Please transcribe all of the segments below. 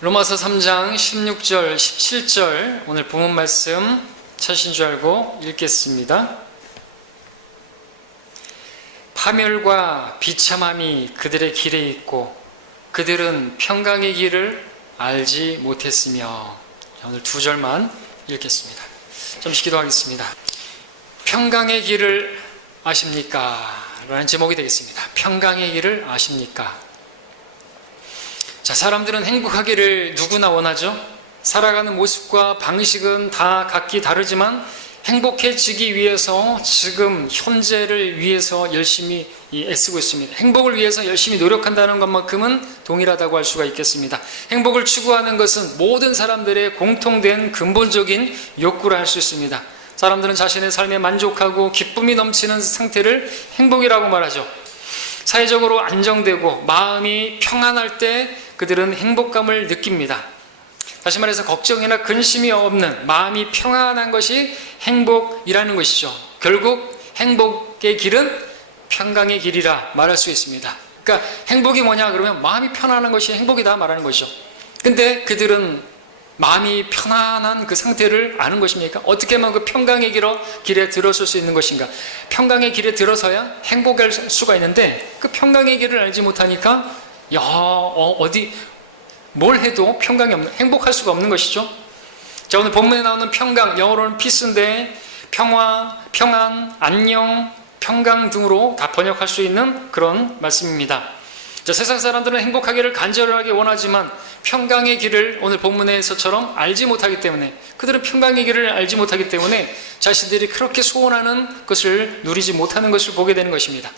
로마서 3장 16절, 17절 오늘 본문 말씀 찾으신 줄 알고 읽겠습니다. 파멸과 비참함이 그들의 길에 있고 그들은 평강의 길을 알지 못했으며. 오늘 두 절만 읽겠습니다. 잠시 기도하겠습니다. 평강의 길을 아십니까? 라는 제목이 되겠습니다. 평강의 길을 아십니까? 자, 사람들은 행복하기를 누구나 원하죠. 살아가는 모습과 방식은 다 각기 다르지만 행복해지기 위해서 지금 현재를 위해서 열심히 애쓰고 있습니다. 행복을 위해서 열심히 노력한다는 것만큼은 동일하다고 할 수가 있겠습니다. 행복을 추구하는 것은 모든 사람들의 공통된 근본적인 욕구라 할 수 있습니다. 사람들은 자신의 삶에 만족하고 기쁨이 넘치는 상태를 행복이라고 말하죠. 사회적으로 안정되고 마음이 평안할 때 그들은 행복감을 느낍니다. 다시 말해서 걱정이나 근심이 없는 마음이 평안한 것이 행복이라는 것이죠. 결국 행복의 길은 평강의 길이라 말할 수 있습니다. 그러니까 행복이 뭐냐 그러면 마음이 편안한 것이 행복이다 말하는 것이죠. 근데 그들은 마음이 편안한 그 상태를 아는 것입니까? 어떻게 하면 그 평강의 길에 들어설 수 있는 것인가? 평강의 길에 들어서야 행복할 수가 있는데 그 평강의 길을 알지 못하니까 뭘 해도 평강이 없는, 행복할 수가 없는 것이죠. 자, 오늘 본문에 나오는 평강, 영어로는 peace인데 평화, 평안, 안녕, 평강 등으로 다 번역할 수 있는 그런 말씀입니다. 자, 세상 사람들은 행복하기를 간절하게 원하지만 평강의 길을 오늘 본문에서처럼 알지 못하기 때문에, 그들은 평강의 길을 알지 못하기 때문에 자신들이 그렇게 소원하는 것을 누리지 못하는 것을 보게 되는 것입니다.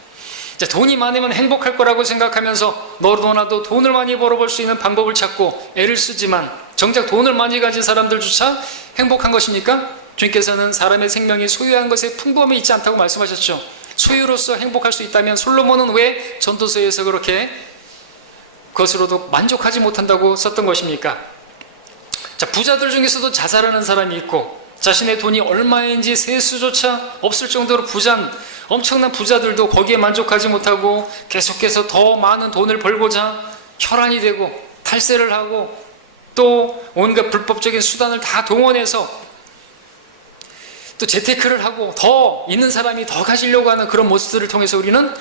자, 돈이 많으면 행복할 거라고 생각하면서 너도 나도 돈을 많이 벌어볼 수 있는 방법을 찾고 애를 쓰지만 정작 돈을 많이 가진 사람들조차 행복한 것입니까? 주님께서는 사람의 생명이 소유한 것에 풍부함이 있지 않다고 말씀하셨죠. 소유로서 행복할 수 있다면 솔로몬은 왜 전도서에서 그렇게 그것으로도 만족하지 못한다고 썼던 것입니까? 자, 부자들 중에서도 자살하는 사람이 있고 자신의 돈이 얼마인지 세수조차 없을 정도로 엄청난 부자들도 거기에 만족하지 못하고 계속해서 더 많은 돈을 벌고자 혈안이 되고 탈세를 하고 또 온갖 불법적인 수단을 다 동원해서 또 재테크를 하고 더 있는 사람이 더 가지려고 하는 그런 모습들을 통해서 우리는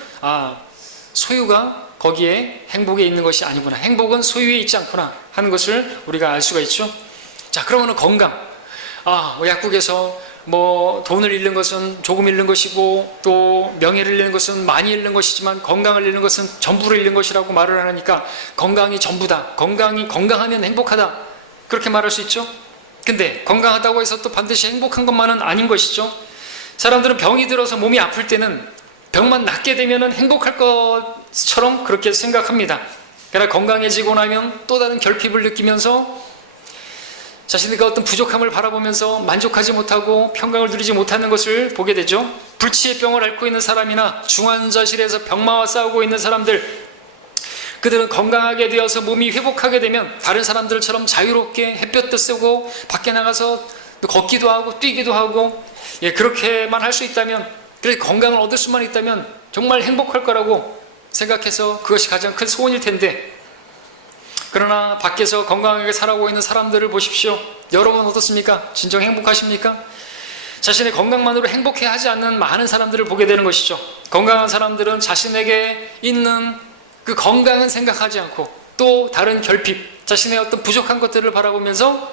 소유가 거기에 행복에 있는 것이 아니구나, 행복은 소유에 있지 않구나 하는 것을 우리가 알 수가 있죠. 자, 그러면 건강, 약국에서 돈을 잃는 것은 조금 잃는 것이고 또 명예를 잃는 것은 많이 잃는 것이지만 건강을 잃는 것은 전부를 잃는 것이라고 말을 하니까 건강이 전부다, 건강하면 행복하다, 그렇게 말할 수 있죠. 근데 건강하다고 해서 또 반드시 행복한 것만은 아닌 것이죠. 사람들은 병이 들어서 몸이 아플 때는 병만 낫게 되면 행복할 것처럼 그렇게 생각합니다. 그러나 건강해지고 나면 또 다른 결핍을 느끼면서 자신의 어떤 부족함을 바라보면서 만족하지 못하고 평강을 누리지 못하는 것을 보게 되죠. 불치의 병을 앓고 있는 사람이나 중환자실에서 병마와 싸우고 있는 사람들, 그들은 건강하게 되어서 몸이 회복하게 되면 다른 사람들처럼 자유롭게 햇볕도 쐬고 밖에 나가서 걷기도 하고 뛰기도 하고, 그렇게만 할 수 있다면, 그래서 건강을 얻을 수만 있다면 정말 행복할 거라고 생각해서 그것이 가장 큰 소원일 텐데, 그러나 밖에서 건강하게 살아오고 있는 사람들을 보십시오. 여러분 어떻습니까? 진정 행복하십니까? 자신의 건강만으로 행복해하지 않는 많은 사람들을 보게 되는 것이죠. 건강한 사람들은 자신에게 있는 그 건강은 생각하지 않고 또 다른 결핍, 자신의 어떤 부족한 것들을 바라보면서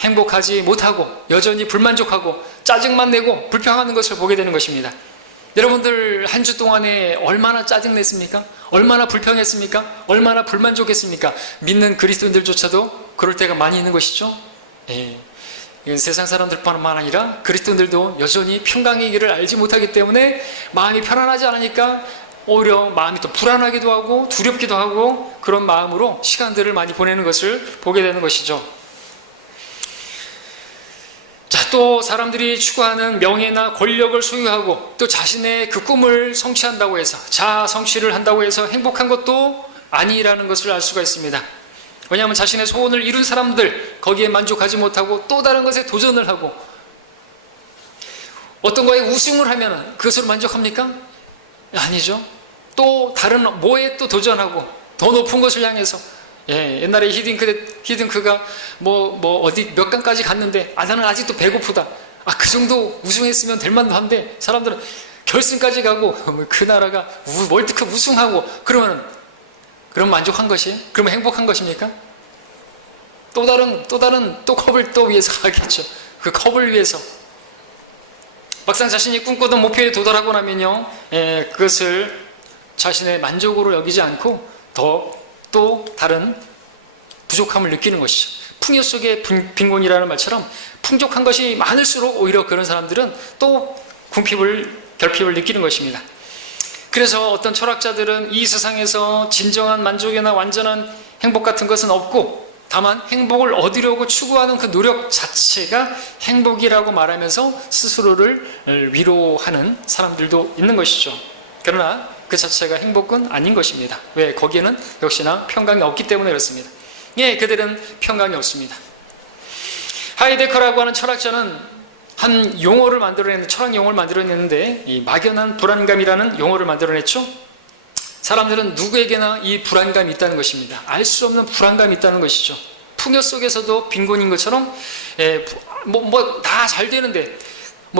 행복하지 못하고 여전히 불만족하고 짜증만 내고 불평하는 것을 보게 되는 것입니다. 여러분들 한 주 동안에 얼마나 짜증냈습니까? 얼마나 불평했습니까? 얼마나 불만족했습니까? 믿는 그리스도인들조차도 그럴 때가 많이 있는 것이죠. 세상 사람들뿐만 아니라 그리스도인들도 여전히 평강의 길을 알지 못하기 때문에 마음이 편안하지 않으니까 오히려 마음이 또 불안하기도 하고 두렵기도 하고 그런 마음으로 시간들을 많이 보내는 것을 보게 되는 것이죠. 자, 또 사람들이 추구하는 명예나 권력을 소유하고 또 자신의 그 꿈을 성취한다고 해서, 자아 성취를 한다고 해서 행복한 것도 아니라는 것을 알 수가 있습니다. 왜냐하면 자신의 소원을 이룬 사람들, 거기에 만족하지 못하고 또 다른 것에 도전을 하고 어떤 거에 우승을 하면 그것으로 만족합니까? 아니죠. 또 다른 뭐에 또 도전하고 더 높은 것을 향해서 옛날에 히딩크가 어디 몇 강까지 갔는데, 나는 아직도 배고프다. 그 정도 우승했으면 될 만도 한데, 사람들은 결승까지 가고, 그 나라가 월드컵 우승하고, 그럼 만족한 것이에요? 그러면 행복한 것입니까? 또 다른 컵을 또 위해서 가겠죠. 그 컵을 위해서. 막상 자신이 꿈꾸던 목표에 도달하고 나면요, 그것을 자신의 만족으로 여기지 않고 또 다른 부족함을 느끼는 것이죠. 풍요 속의 빈곤이라는 말처럼 풍족한 것이 많을수록 오히려 그런 사람들은 또 결핍을 느끼는 것입니다. 그래서 어떤 철학자들은 이 세상에서 진정한 만족이나 완전한 행복 같은 것은 없고, 다만 행복을 얻으려고 추구하는 그 노력 자체가 행복이라고 말하면서 스스로를 위로하는 사람들도 있는 것이죠. 그러나 그 자체가 행복은 아닌 것입니다. 왜? 거기에는 역시나 평강이 없기 때문에 그렇습니다. 그들은 평강이 없습니다. 하이데커라고 하는 철학자는 한 철학 용어를 만들어냈는데, 이 막연한 불안감이라는 용어를 만들어냈죠. 사람들은 누구에게나 이 불안감이 있다는 것입니다. 알 수 없는 불안감이 있다는 것이죠. 풍요 속에서도 빈곤인 것처럼, 다 잘 되는데,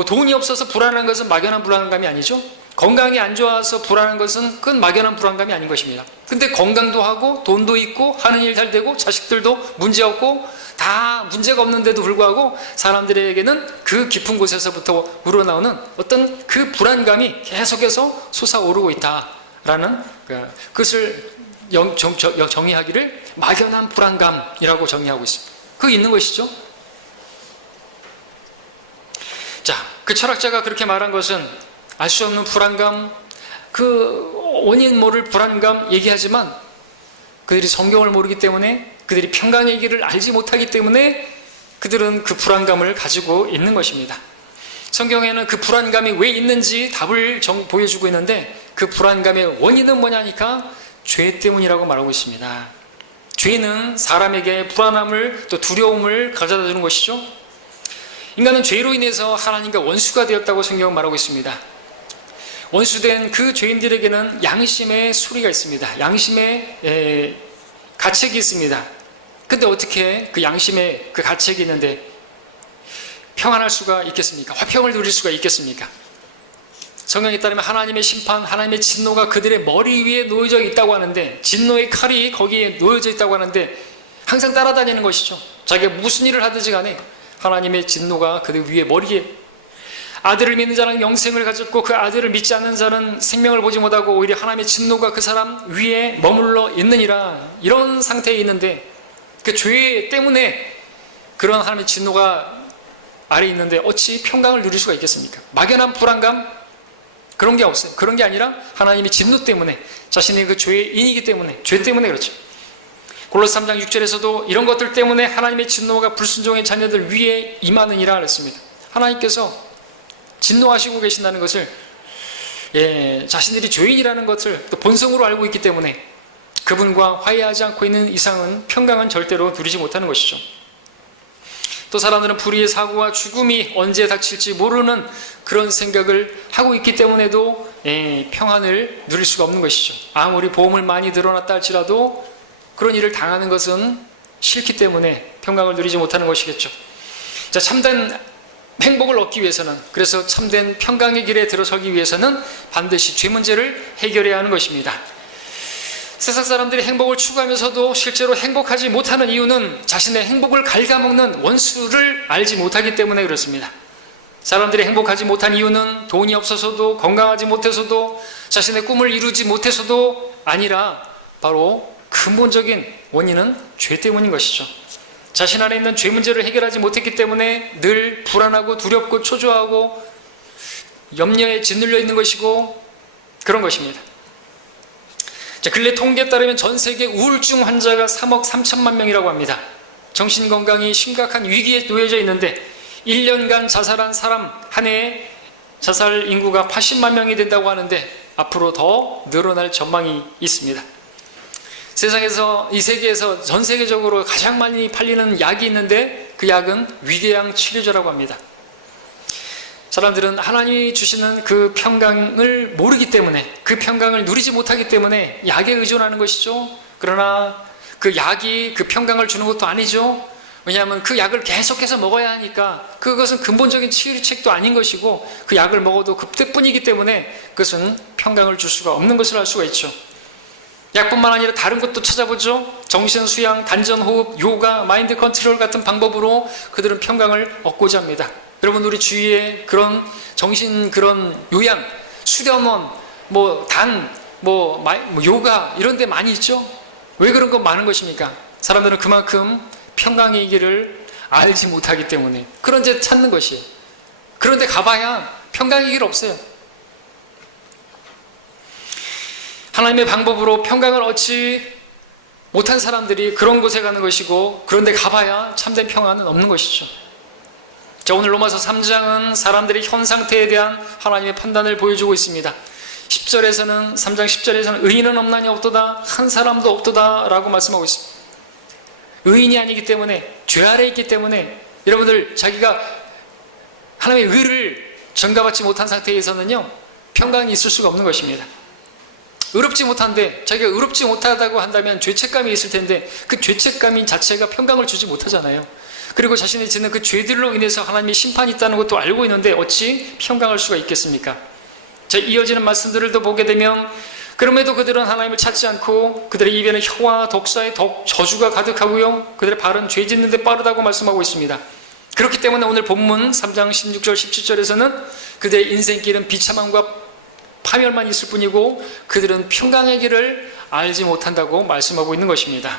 돈이 없어서 불안한 것은 막연한 불안감이 아니죠. 건강이 안 좋아서 불안한 것은 그건 막연한 불안감이 아닌 것입니다. 근데 건강도 하고 돈도 있고 하는 일 잘 되고 자식들도 문제 없고 다 문제가 없는데도 불구하고 사람들에게는 그 깊은 곳에서부터 우러나오는 어떤 그 불안감이 계속해서 솟아오르고 있다라는, 그것을 정의하기를 막연한 불안감이라고 정의하고 있습니다. 그게 있는 것이죠. 자, 그 철학자가 그렇게 말한 것은 알 수 없는 불안감, 그 원인 모를 불안감 얘기하지만, 그들이 성경을 모르기 때문에, 그들이 평강의 길을 알지 못하기 때문에 그들은 그 불안감을 가지고 있는 것입니다. 성경에는 그 불안감이 왜 있는지 답을 보여주고 있는데, 그 불안감의 원인은 뭐냐니까 죄 때문이라고 말하고 있습니다. 죄는 사람에게 불안함을 또 두려움을 가져다 주는 것이죠. 인간은 죄로 인해서 하나님과 원수가 되었다고 성경은 말하고 있습니다. 원수된 그 죄인들에게는 양심의 소리가 있습니다. 양심의 가책이 있습니다. 근데 어떻게 그 양심의 그 가책이 있는데 평안할 수가 있겠습니까? 화평을 누릴 수가 있겠습니까? 성경에 따르면 하나님의 심판, 하나님의 진노가 그들의 머리 위에 놓여져 있다고 하는데, 진노의 칼이 거기에 놓여져 있다고 하는데 항상 따라다니는 것이죠. 자기가 무슨 일을 하든지 간에 하나님의 진노가 그들 위에 머리에, 아들을 믿는 자는 영생을 가졌고 그 아들을 믿지 않는 자는 생명을 보지 못하고 오히려 하나님의 진노가 그 사람 위에 머물러 있느니라, 이런 상태에 있는데, 그 죄 때문에 그런 하나님의 진노가 아래에 있는데 어찌 평강을 누릴 수가 있겠습니까? 막연한 불안감, 그런 게 없어요. 그런 게 아니라 하나님의 진노 때문에, 자신의 그 죄인이기 때문에, 죄 때문에 그렇죠. 골로새 3장 6절에서도 이런 것들 때문에 하나님의 진노가 불순종의 자녀들 위에 임하느니라 그랬습니다. 하나님께서 진노하시고 계신다는 것을, 자신들이 죄인이라는 것을 또 본성으로 알고 있기 때문에 그분과 화해하지 않고 있는 이상은 평강은 절대로 누리지 못하는 것이죠. 또 사람들은 불의의 사고와 죽음이 언제 닥칠지 모르는 그런 생각을 하고 있기 때문에도 평안을 누릴 수가 없는 것이죠. 아무리 보험을 많이 들어놨다 할지라도 그런 일을 당하는 것은 싫기 때문에 평강을 누리지 못하는 것이겠죠. 자, 참된 행복을 얻기 위해서는, 그래서 참된 평강의 길에 들어서기 위해서는 반드시 죄 문제를 해결해야 하는 것입니다. 세상 사람들이 행복을 추구하면서도 실제로 행복하지 못하는 이유는 자신의 행복을 갉아먹는 원수를 알지 못하기 때문에 그렇습니다. 사람들이 행복하지 못한 이유는 돈이 없어서도, 건강하지 못해서도, 자신의 꿈을 이루지 못해서도 아니라 바로 근본적인 원인은 죄 때문인 것이죠. 자신 안에 있는 죄 문제를 해결하지 못했기 때문에 늘 불안하고 두렵고 초조하고 염려에 짓눌려 있는 것이고 그런 것입니다. 자, 근래 통계에 따르면 전 세계 우울증 환자가 3억 3천만 명이라고 합니다. 정신건강이 심각한 위기에 놓여져 있는데 1년간 자살한 사람 한 해에 자살 인구가 80만 명이 된다고 하는데 앞으로 더 늘어날 전망이 있습니다. 세상에서, 이 세계에서 전 세계적으로 가장 많이 팔리는 약이 있는데 그 약은 위궤양 치료제라고 합니다. 사람들은 하나님이 주시는 그 평강을 모르기 때문에, 그 평강을 누리지 못하기 때문에 약에 의존하는 것이죠. 그러나 그 약이 그 평강을 주는 것도 아니죠. 왜냐하면 그 약을 계속해서 먹어야 하니까 그것은 근본적인 치유책도 아닌 것이고 그 약을 먹어도 그때뿐이기 때문에 그것은 평강을 줄 수가 없는 것을 알 수가 있죠. 약뿐만 아니라 다른 것도 찾아보죠. 정신수양, 단전호흡, 요가, 마인드 컨트롤 같은 방법으로 그들은 평강을 얻고자 합니다. 여러분, 우리 주위에 그런 정신 그런 요양, 수련원, 요가 이런 데 많이 있죠. 왜 그런 거 많은 것입니까? 사람들은 그만큼 평강의 길을 알지 못하기 때문에 그런 데 찾는 것이에요. 그런데 가봐야 평강의 길 없어요. 하나님의 방법으로 평강을 얻지 못한 사람들이 그런 곳에 가는 것이고, 그런데 가봐야 참된 평안은 없는 것이죠. 자, 오늘 로마서 3장은 사람들의 현 상태에 대한 하나님의 판단을 보여주고 있습니다. 3장 10절에서는 의인은 없나니 없도다, 한 사람도 없도다 라고 말씀하고 있습니다. 의인이 아니기 때문에, 죄 아래에 있기 때문에, 여러분들 자기가 하나님의 의를 전가받지 못한 상태에서는요, 평강이 있을 수가 없는 것입니다. 의롭지 못한데, 자기가 의롭지 못하다고 한다면 죄책감이 있을 텐데 그 죄책감인 자체가 평강을 주지 못하잖아요. 그리고 자신이 짓는 그 죄들로 인해서 하나님의 심판이 있다는 것도 알고 있는데 어찌 평강할 수가 있겠습니까? 자, 이어지는 말씀들을 더 보게 되면, 그럼에도 그들은 하나님을 찾지 않고 그들의 입에는 혀와 독사의 저주가 가득하고요, 그들의 발은 죄 짓는 데 빠르다고 말씀하고 있습니다. 그렇기 때문에 오늘 본문 3장 16절 17절에서는 그들의 인생길은 비참함과 파멸만 있을 뿐이고 그들은 평강의 길을 알지 못한다고 말씀하고 있는 것입니다.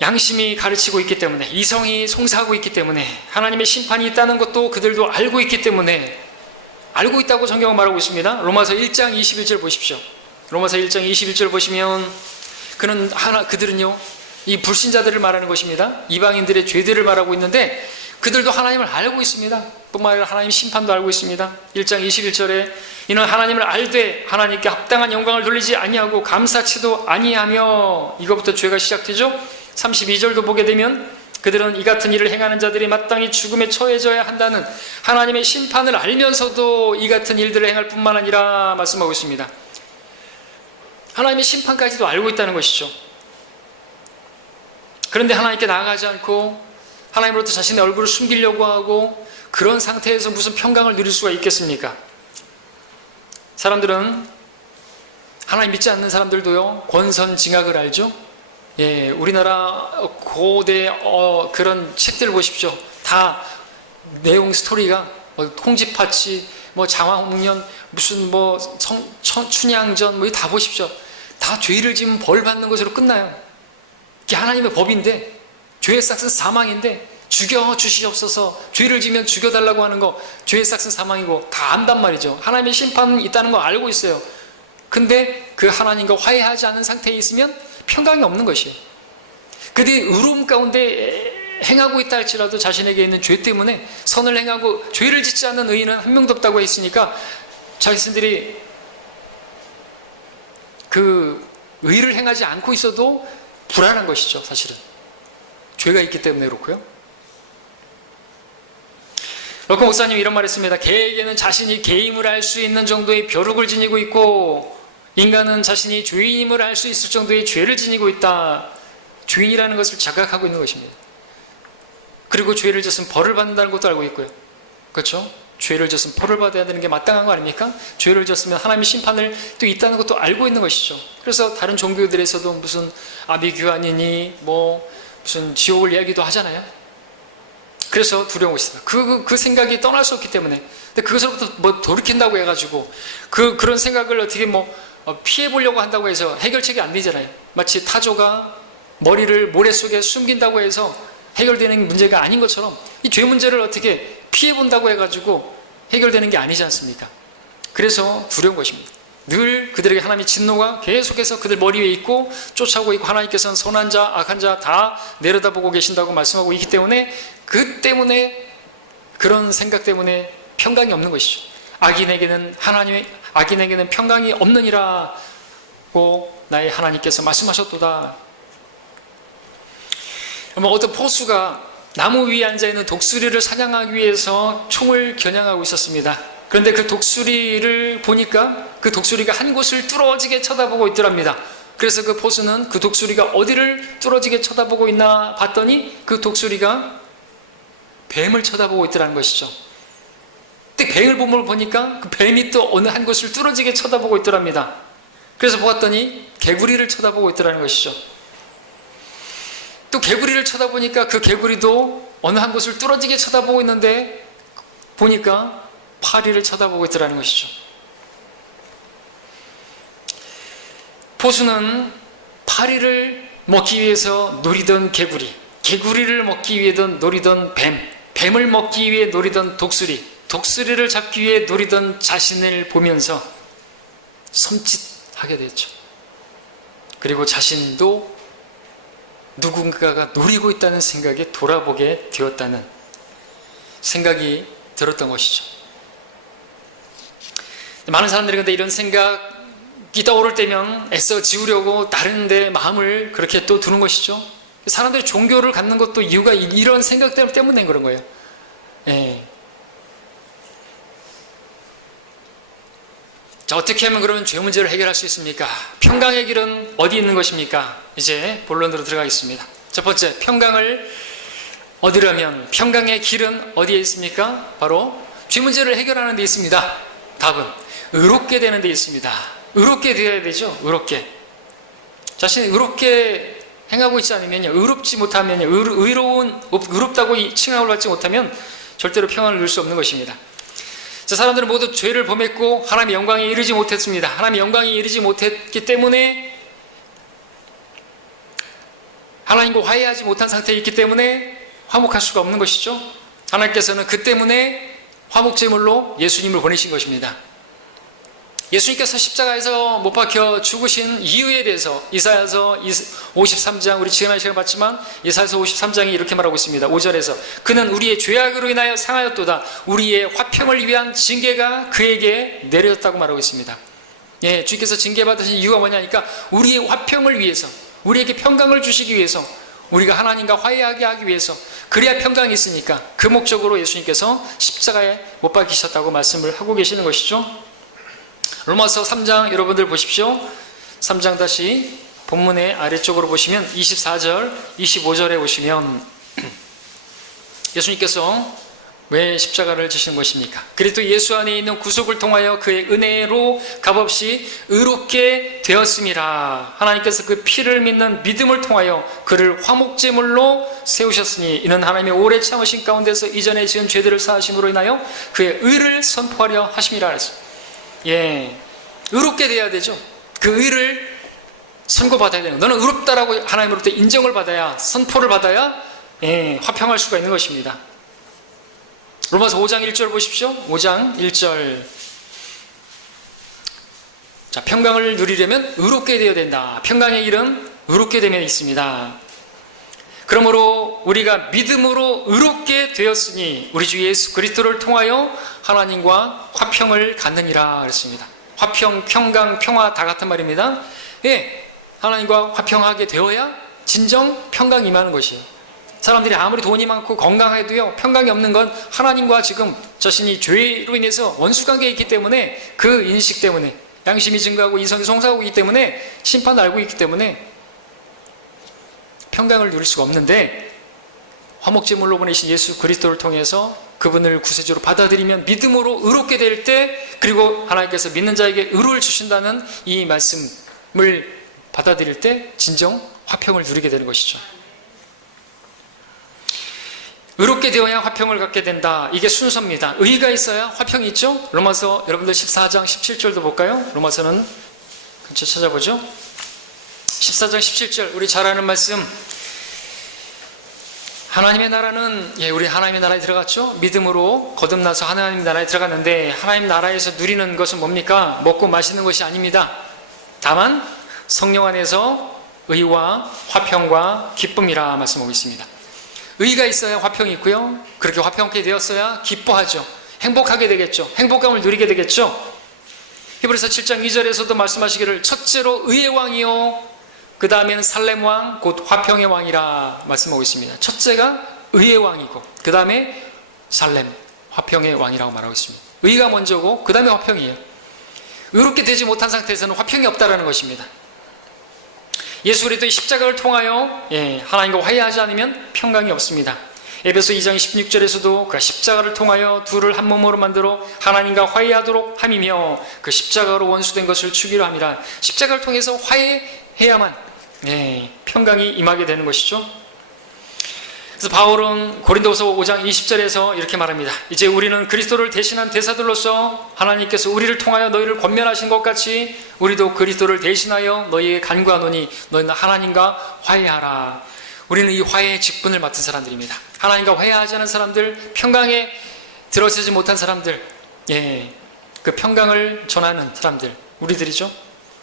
양심이 가르치고 있기 때문에, 이성이 송사하고 있기 때문에, 하나님의 심판이 있다는 것도 그들도 알고 있기 때문에, 알고 있다고 성경은 말하고 있습니다. 로마서 1장 21절 보십시오. 로마서 1장 21절 보시면 그들은요, 이 불신자들을 말하는 것입니다. 이방인들의 죄들을 말하고 있는데 그들도 하나님을 알고 있습니다. 뿐만 아니라 하나님 심판도 알고 있습니다. 1장 21절에 이는 하나님을 알되 하나님께 합당한 영광을 돌리지 아니하고 감사치도 아니하며, 이것부터 죄가 시작되죠. 32절도 보게 되면 그들은 이 같은 일을 행하는 자들이 마땅히 죽음에 처해져야 한다는 하나님의 심판을 알면서도 이 같은 일들을 행할 뿐만 아니라 말씀하고 있습니다. 하나님의 심판까지도 알고 있다는 것이죠. 그런데 하나님께 나아가지 않고 하나님으로부터 자신의 얼굴을 숨기려고 하고, 그런 상태에서 무슨 평강을 누릴 수가 있겠습니까? 사람들은, 하나님 믿지 않는 사람들도요, 권선징악을 알죠? 우리나라 고대 그런 책들을 보십시오. 다 내용 스토리가 홍지파치, 장화홍련, 무슨 춘향전, 다 보십시오. 다 죄를 지으면 벌 받는 것으로 끝나요. 이게 하나님의 법인데, 죄의 싹은 사망인데 죽여 주시옵소서, 죄를 지면 죽여달라고 하는 거 죄의 싹은 사망이고 다 안단 말이죠. 하나님의 심판은 있다는 거 알고 있어요. 근데 그 하나님과 화해하지 않은 상태에 있으면 평강이 없는 것이에요. 그들이 의로움 가운데 행하고 있다 할지라도 자신에게 있는 죄 때문에, 선을 행하고 죄를 짓지 않는 의인은 한 명도 없다고 했으니까 자신들이 그 의를 행하지 않고 있어도 불안한 것이죠. 사실은 죄가 있기 때문에 그렇고요. 럭커 목사님이 이런 말 했습니다. 개에게는 자신이 개임을 알 수 있는 정도의 벼룩을 지니고 있고, 인간은 자신이 죄인임을 알 수 있을 정도의 죄를 지니고 있다. 죄인이라는 것을 자각하고 있는 것입니다. 그리고 죄를 졌으면 벌을 받는다는 것도 알고 있고요. 그렇죠? 죄를 졌으면 벌을 받아야 되는 게 마땅한 거 아닙니까? 죄를 졌으면 하나님의 심판을 또 있다는 것도 알고 있는 것이죠. 그래서 다른 종교들에서도 무슨 아비규환이니 무슨 지옥을 이야기도 하잖아요. 그래서 두려운 것이다. 그 생각이 떠날 수 없기 때문에. 근데 그것으로부터 돌이킨다고 해가지고 그런 생각을 어떻게 피해 보려고 한다고 해서 해결책이 안 되잖아요. 마치 타조가 머리를 모래 속에 숨긴다고 해서 해결되는 문제가 아닌 것처럼, 이 죄 문제를 어떻게 피해 본다고 해가지고 해결되는 게 아니지 않습니까? 그래서 두려운 것입니다. 늘 그들에게 하나님의 진노가 계속해서 그들 머리 위에 있고 쫓아오고 있고, 하나님께서는 선한 자 악한 자 다 내려다보고 계신다고 말씀하고 있기 때문에, 그 때문에, 그런 생각 때문에 평강이 없는 것이죠. 악인에게는 평강이 없느니라고 나의 하나님께서 말씀하셨도다. 어떤 포수가 나무 위에 앉아있는 독수리를 사냥하기 위해서 총을 겨냥하고 있었습니다. 그런데 그 독수리를 보니까 그 독수리가 한 곳을 뚫어지게 쳐다보고 있더랍니다. 그래서 그 포수는 그 독수리가 어디를 뚫어지게 쳐다보고 있나 봤더니 그 독수리가 뱀을 쳐다보고 있더라는 것이죠. 근데 뱀을 보니까 그 뱀이 또 어느 한 곳을 뚫어지게 쳐다보고 있더랍니다. 그래서 보았더니 개구리를 쳐다보고 있더라는 것이죠. 또 개구리를 쳐다보니까 그 개구리도 어느 한 곳을 뚫어지게 쳐다보고 있는데 보니까 파리를 쳐다보고 있더라는 것이죠. 포수는 파리를 먹기 위해서 노리던 개구리, 개구리를 먹기 위해 노리던 뱀, 뱀을 먹기 위해 노리던 독수리, 독수리를 잡기 위해 노리던 자신을 보면서 섬찟하게 됐죠. 그리고 자신도 누군가가 노리고 있다는 생각에 돌아보게 되었다는 생각이 들었던 것이죠. 많은 사람들이 근데 이런 생각이 떠오를 때면 애써 지우려고 다른 데 마음을 그렇게 또 두는 것이죠. 사람들이 종교를 갖는 것도 이유가 이런 생각 때문에 그런 거예요. 예. 자, 어떻게 하면 그러면 죄 문제를 해결할 수 있습니까? 평강의 길은 어디 있는 것입니까? 이제 본론으로 들어가겠습니다. 첫 번째, 평강을 얻으려면 평강의 길은 어디에 있습니까? 바로 죄 문제를 해결하는 데 있습니다. 답은 의롭게 되는 데 있습니다. 의롭게 되어야 되죠. 의롭게. 자신이 의롭게 행하고 있지 않으면요, 의롭지 못하면요, 의롭다고 칭함을 받지 못하면 절대로 평안을 누릴 수 없는 것입니다. 자, 사람들은 모두 죄를 범했고 하나님의 영광에 이르지 못했습니다. 하나님의 영광에 이르지 못했기 때문에, 하나님과 화해하지 못한 상태에 있기 때문에 화목할 수가 없는 것이죠. 하나님께서는 그 때문에 화목제물로 예수님을 보내신 것입니다. 예수님께서 십자가에서 못 박혀 죽으신 이유에 대해서 이사야서 53장, 우리 지난 시간에 봤지만 이사야서 53장이 이렇게 말하고 있습니다. 5절에서 그는 우리의 죄악으로 인하여 상하였도다. 우리의 화평을 위한 징계가 그에게 내려졌다고 말하고 있습니다. 예, 주께서 징계받으신 이유가 뭐냐니까 우리의 화평을 위해서, 우리에게 평강을 주시기 위해서, 우리가 하나님과 화해하게 하기 위해서, 그래야 평강이 있으니까 그 목적으로 예수님께서 십자가에 못 박히셨다고 말씀을 하고 계시는 것이죠. 로마서 3장 여러분들 보십시오. 3장 다시 본문의 아래쪽으로 보시면 24절, 25절에 보시면 예수님께서 왜 십자가를 지신 것입니까? 그리스도 예수 안에 있는 구속을 통하여 그의 은혜로 값없이 의롭게 되었음이라. 하나님께서 그 피를 믿는 믿음을 통하여 그를 화목제물로 세우셨으니 이는 하나님의 오래 참으신 가운데서 이전에 지은 죄들을 사하심으로 인하여 그의 의를 선포하려 하심이라 했습니다. 예, 의롭게 돼야 되죠. 그 의를 선고받아야 되는, 너는 의롭다라고 하나님으로부터 인정을 받아야, 선포를 받아야 화평할 수가 있는 것입니다. 로마서 5장 1절 보십시오. 5장 1절. 자, 평강을 누리려면 의롭게 되어야 된다. 평강의 길은 의롭게 됨에 있습니다. 그러므로 우리가 믿음으로 의롭게 되었으니 우리 주 예수 그리스도를 통하여 하나님과 화평을 갖느니라 그랬습니다. 화평, 평강, 평화 다 같은 말입니다. 예, 하나님과 화평하게 되어야 진정 평강이 임하는 것이에요. 사람들이 아무리 돈이 많고 건강해도요, 평강이 없는 건 하나님과 지금 자신이 죄로 인해서 원수관계에 있기 때문에, 그 인식 때문에, 양심이 증가하고 이성이 성사하고 있기 때문에, 심판을 알고 있기 때문에 평강을 누릴 수가 없는데, 화목제물로 보내신 예수 그리스도를 통해서 그분을 구세주로 받아들이면 믿음으로 의롭게 될 때, 그리고 하나님께서 믿는 자에게 의를 주신다는 이 말씀을 받아들일 때 진정 화평을 누리게 되는 것이죠. 의롭게 되어야 화평을 갖게 된다. 이게 순서입니다. 의가 있어야 화평이 있죠. 로마서 여러분들 14장 17절도 볼까요? 로마서는 근처 찾아보죠. 14장 17절 우리 잘 아는 말씀. 하나님의 나라는, 예, 우리 하나님의 나라에 들어갔죠. 믿음으로 거듭나서 하나님 나라에 들어갔는데, 하나님 나라에서 누리는 것은 뭡니까? 먹고 마시는 것이 아닙니다. 다만 성령 안에서 의와 화평과 기쁨이라 말씀하고 있습니다. 의가 있어야 화평이 있고요, 그렇게 화평케 되었어야 기뻐하죠. 행복하게 되겠죠. 행복감을 누리게 되겠죠. 히브리서 7장 2절에서도 말씀하시기를 첫째로 의의 왕이요 그 다음에는 살렘 왕 곧 화평의 왕이라 말씀하고 있습니다. 첫째가 의의 왕이고 그 다음에 살렘 화평의 왕이라고 말하고 있습니다. 의가 먼저고 그 다음에 화평이에요. 의롭게 되지 못한 상태에서는 화평이 없다라는 것입니다. 예수 그리스도의 십자가를 통하여 하나님과 화해하지 않으면 평강이 없습니다. 에베소 2장 16절에서도 그 십자가를 통하여 둘을 한 몸으로 만들어 하나님과 화해하도록 함이며 그 십자가로 원수된 것을 죽이려 함이라. 십자가를 통해서 화해해야만 평강이 임하게 되는 것이죠. 그래서 바울은 고린도서 5장 20절에서 이렇게 말합니다. 이제 우리는 그리스도를 대신한 대사들로서 하나님께서 우리를 통하여 너희를 권면하신 것 같이 우리도 그리스도를 대신하여 너희에게 간구하노니 너희는 하나님과 화해하라. 우리는 이 화해의 직분을 맡은 사람들입니다. 하나님과 화해하지 않은 사람들, 평강에 들어서지 못한 사람들, 그 평강을 전하는 사람들, 우리들이죠.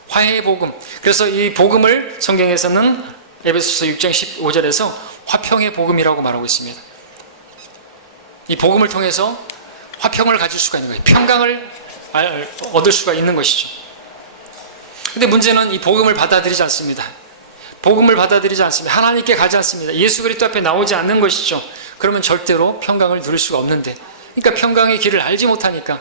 화해의 복음. 그래서 이 복음을 성경에서는 에베소서 6장 15절에서 화평의 복음이라고 말하고 있습니다. 이 복음을 통해서 화평을 가질 수가 있는 거예요. 평강을 얻을 수가 있는 것이죠. 근데 문제는 이 복음을 받아들이지 않습니다. 복음을 받아들이지 않습니다. 하나님께 가지 않습니다. 예수 그리스도 앞에 나오지 않는 것이죠. 그러면 절대로 평강을 누릴 수가 없는데, 그러니까 평강의 길을 알지 못하니까,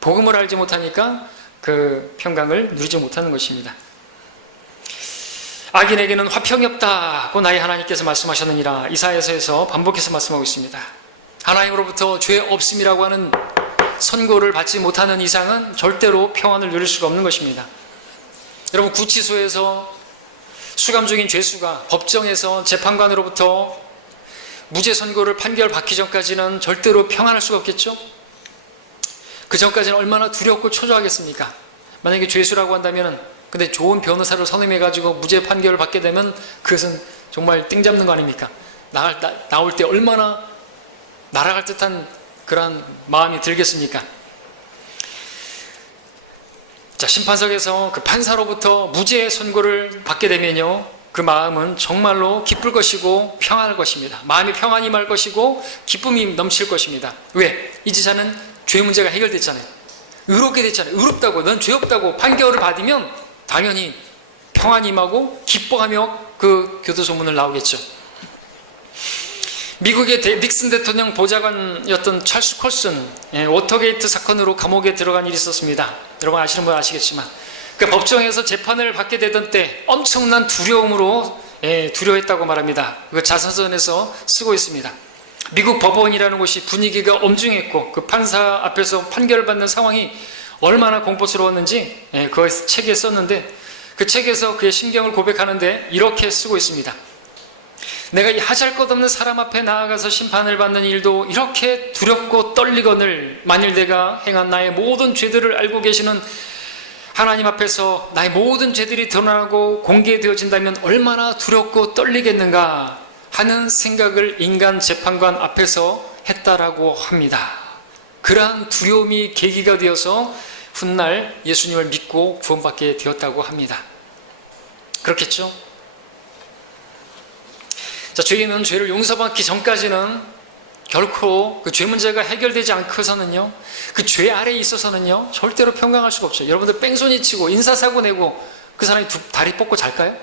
복음을 알지 못하니까 그 평강을 누리지 못하는 것입니다. 악인에게는 화평이 없다고 나의 하나님께서 말씀하셨느니라. 이사야서에서 반복해서 말씀하고 있습니다. 하나님으로부터 죄 없음이라고 하는 선고를 받지 못하는 이상은 절대로 평안을 누릴 수가 없는 것입니다. 여러분, 구치소에서 수감 중인 죄수가 법정에서 재판관으로부터 무죄 선고를 판결받기 전까지는 절대로 평안할 수가 없겠죠? 그 전까지는 얼마나 두렵고 초조하겠습니까? 만약에 죄수라고 한다면, 근데 좋은 변호사를 선임해가지고 무죄 판결을 받게 되면 그것은 정말 땡 잡는 거 아닙니까? 나올 때 얼마나 날아갈 듯한 그런 마음이 들겠습니까? 자, 심판석에서 그 판사로부터 무죄 선고를 받게 되면요, 그 마음은 정말로 기쁠 것이고 평안할 것입니다. 마음이 평안이 임할 것이고 기쁨이 넘칠 것입니다. 왜? 이 지자는 죄 문제가 해결됐잖아요. 의롭게 됐잖아요. 의롭다고, 넌 죄 없다고 판결을 받으면 당연히 평안이 임하고 기뻐하며 그 교도소문을 나오겠죠. 미국의 닉슨 대통령 보좌관이었던 찰스 콜슨, 워터게이트 사건으로 감옥에 들어간 일이 있었습니다. 여러분 아시는 분 아시겠지만, 그 법정에서 재판을 받게 되던 때 엄청난 두려움으로 두려워했다고 말합니다. 그 자서전에서 쓰고 있습니다. 미국 법원이라는 곳이 분위기가 엄중했고 그 판사 앞에서 판결을 받는 상황이 얼마나 공포스러웠는지 그 책에 썼는데, 그 책에서 그의 심경을 고백하는데 이렇게 쓰고 있습니다. 내가 이 하잘것없는 사람 앞에 나아가서 심판을 받는 일도 이렇게 두렵고 떨리거늘, 만일 내가 행한 나의 모든 죄들을 알고 계시는 하나님 앞에서 나의 모든 죄들이 드러나고 공개되어진다면 얼마나 두렵고 떨리겠는가 하는 생각을 인간 재판관 앞에서 했다라고 합니다. 그러한 두려움이 계기가 되어서 훗날 예수님을 믿고 구원받게 되었다고 합니다. 그렇겠죠? 자, 죄인은 죄를 용서받기 전까지는 결코 그 죄 문제가 해결되지 않고서는요, 그 죄 아래에 있어서는요, 절대로 평강할 수가 없죠. 여러분들 뺑소니 치고 인사사고 내고 그 사람이 다리 뻗고 잘까요?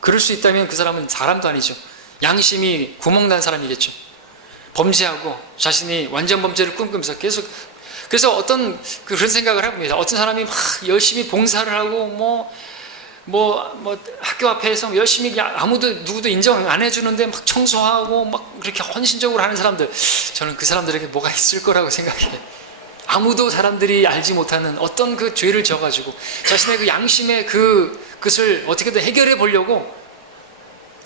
그럴 수 있다면 그 사람은 사람도 아니죠. 양심이 구멍난 사람이겠죠. 범죄하고 자신이 완전 범죄를 꿈꾸면서 계속, 그래서 어떤 그런 생각을 해봅니다. 어떤 사람이 막 열심히 봉사를 하고 학교 앞에서 열심히 누구도 인정 안 해주는데 막 청소하고 막 그렇게 헌신적으로 하는 사람들, 저는 그 사람들에게 뭐가 있을 거라고 생각해요. 아무도 사람들이 알지 못하는 어떤 그 죄를 져가지고 자신의 그 양심의 그것을 어떻게든 해결해 보려고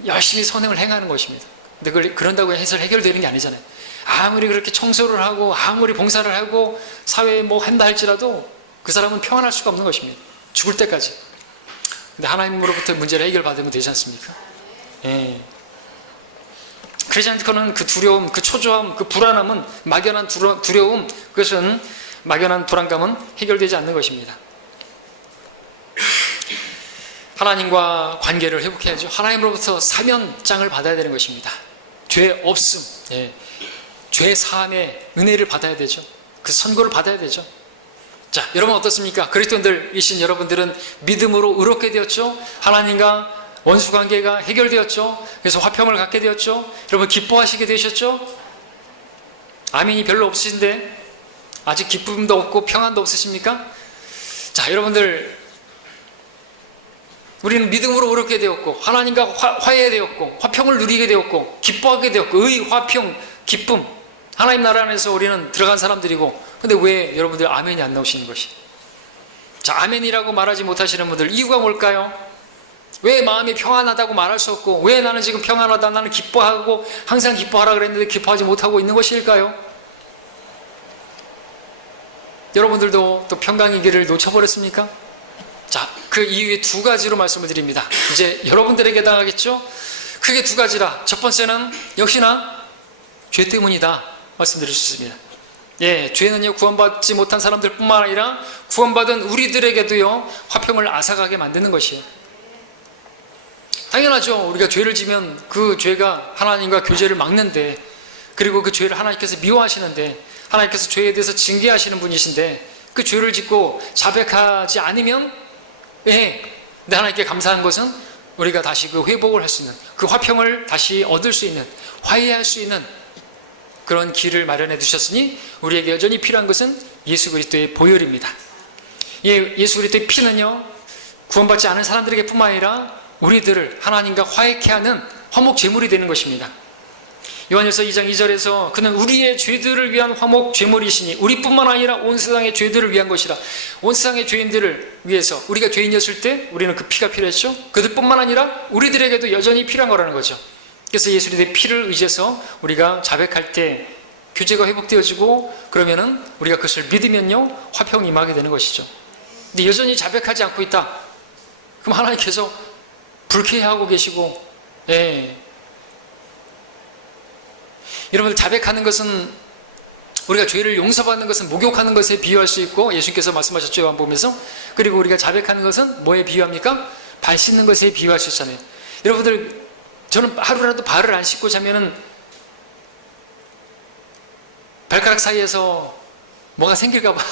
열심히 선행을 행하는 것입니다. 근데 그런다고 해서 해결되는 게 아니잖아요. 아무리 그렇게 청소를 하고 아무리 봉사를 하고 사회에 뭐 한다 할지라도 그 사람은 평안할 수가 없는 것입니다. 죽을 때까지. 근데 하나님으로부터 문제를 해결받으면 되지 않습니까? 그러지 않고는 그 두려움, 그 초조함, 그 불안함은, 막연한 두려움, 그것은 막연한 불안감은 해결되지 않는 것입니다. 하나님과 관계를 회복해야죠. 하나님으로부터 사면장을 받아야 되는 것입니다. 죄 없음, 죄 사함의 은혜를 받아야 되죠. 그 선고를 받아야 되죠. 자, 여러분 어떻습니까? 그리스도인들이신 여러분들은 믿음으로 의롭게 되었죠. 하나님과 원수관계가 해결되었죠. 그래서 화평을 갖게 되었죠. 여러분 기뻐하시게 되셨죠. 아멘이 별로 없으신데 아직 기쁨도 없고 평안도 없으십니까? 자, 여러분들, 우리는 믿음으로 어렵게 되었고 하나님과 화해되었고 화평을 누리게 되었고 기뻐하게 되었고 의, 화평, 기쁨, 하나님 나라 안에서 우리는 들어간 사람들이고, 근데 왜 여러분들 아멘이 안 나오시는 것이? 자, 아멘이라고 말하지 못하시는 분들, 이유가 뭘까요? 왜 마음이 평안하다고 말할 수 없고, 왜 나는 지금 평안하다, 나는 기뻐하고 항상 기뻐하라 그랬는데 기뻐하지 못하고 있는 것일까요? 여러분들도 또 평강의 길을 놓쳐버렸습니까? 자, 그 이유의 두 가지로 말씀을 드립니다. 이제 여러분들에게 해당하겠죠? 크게 두 가지라. 첫 번째는 역시나 죄 때문이다 말씀드릴 수 있습니다. 예, 죄는요 구원받지 못한 사람들 뿐만 아니라 구원받은 우리들에게도요 화평을 앗아가게 만드는 것이에요. 당연하죠. 우리가 죄를 지면 그 죄가 하나님과 교제를 막는데, 그리고 그 죄를 하나님께서 미워하시는데, 하나님께서 죄에 대해서 징계하시는 분이신데, 그 죄를 짓고 자백하지 않으면, 예, 근데 하나님께 감사한 것은 우리가 다시 그 회복을 할 수 있는, 그 화평을 다시 얻을 수 있는, 화해할 수 있는 그런 길을 마련해 두셨으니, 우리에게 여전히 필요한 것은 예수 그리스도의 보혈입니다. 예, 예수 그리스도의 피는요 구원받지 않은 사람들에게 뿐만 아니라 우리들을 하나님과 화해케 하는 화목 제물이 되는 것입니다. 요한일서 2장 2절에서 그는 우리의 죄들을 위한 화목 제물이시니 우리뿐만 아니라 온 세상의 죄들을 위한 것이라. 온 세상의 죄인들을 위해서, 우리가 죄인이었을 때 우리는 그 피가 필요했죠. 그들뿐만 아니라 우리들에게도 여전히 필요한 거라는 거죠. 그래서 예수 그리스도의 피를 의지해서 우리가 자백할 때 교제가 회복되어지고, 그러면은 우리가 그것을 믿으면요 화평이 임하게 되는 것이죠. 근데 여전히 자백하지 않고 있다, 그럼 하나님께서 불쾌해하고 계시고, 예. 여러분들, 자백하는 것은, 우리가 죄를 용서받는 것은 목욕하는 것에 비유할 수 있고, 예수님께서 말씀하셨죠, 요한복음에서. 그리고 우리가 자백하는 것은 뭐에 비유합니까? 발 씻는 것에 비유할 수 있잖아요. 여러분들, 저는 하루라도 발을 안 씻고 자면은 발가락 사이에서 뭐가 생길까 봐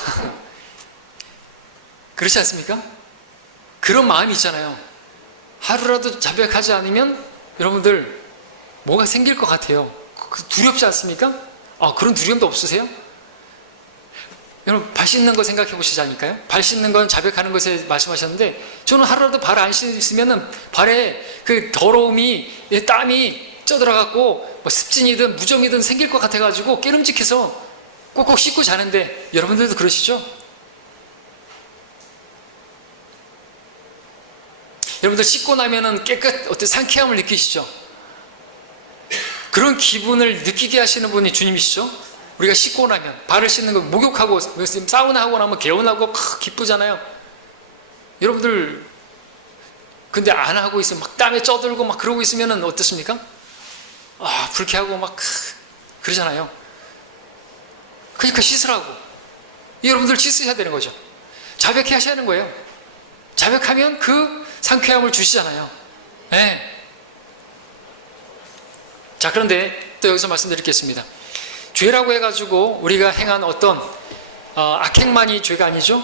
그렇지 않습니까? 그런 마음이 있잖아요. 하루라도 자백하지 않으면 여러분들 뭐가 생길 것 같아요. 두렵지 않습니까? 그런 두려움도 없으세요? 여러분, 발 씻는 거 생각해 보시자니까요. 발 씻는 건 자백하는 것에 말씀하셨는데, 저는 하루라도 발을 안 씻으면 발에 그 더러움이, 땀이 쪄들어갖고 뭐 습진이든 무좀이든 생길 것 같아가지고 깨름직해서 꼭꼭 씻고 자는데, 여러분들도 그러시죠? 여러분들 씻고 나면은 어떤 상쾌함을 느끼시죠? 그런 기분을 느끼게 하시는 분이 주님이시죠? 우리가 씻고 나면, 발을 씻는 거, 목욕하고 사우나 하고 나면 개운하고 기쁘잖아요. 여러분들 근데 안 하고 있으면 막 땀에 쪄들고 막 그러고 있으면은 어떻습니까? 불쾌하고 막 그러잖아요. 그러니까 씻으라고. 여러분들 씻으셔야 되는 거죠. 자백해 하셔야 하는 거예요. 자백하면 그 상쾌함을 주시잖아요. 네. 자, 그런데 또 여기서 말씀드리겠습니다. 죄라고 해가지고 우리가 행한 어떤 악행만이 죄가 아니죠.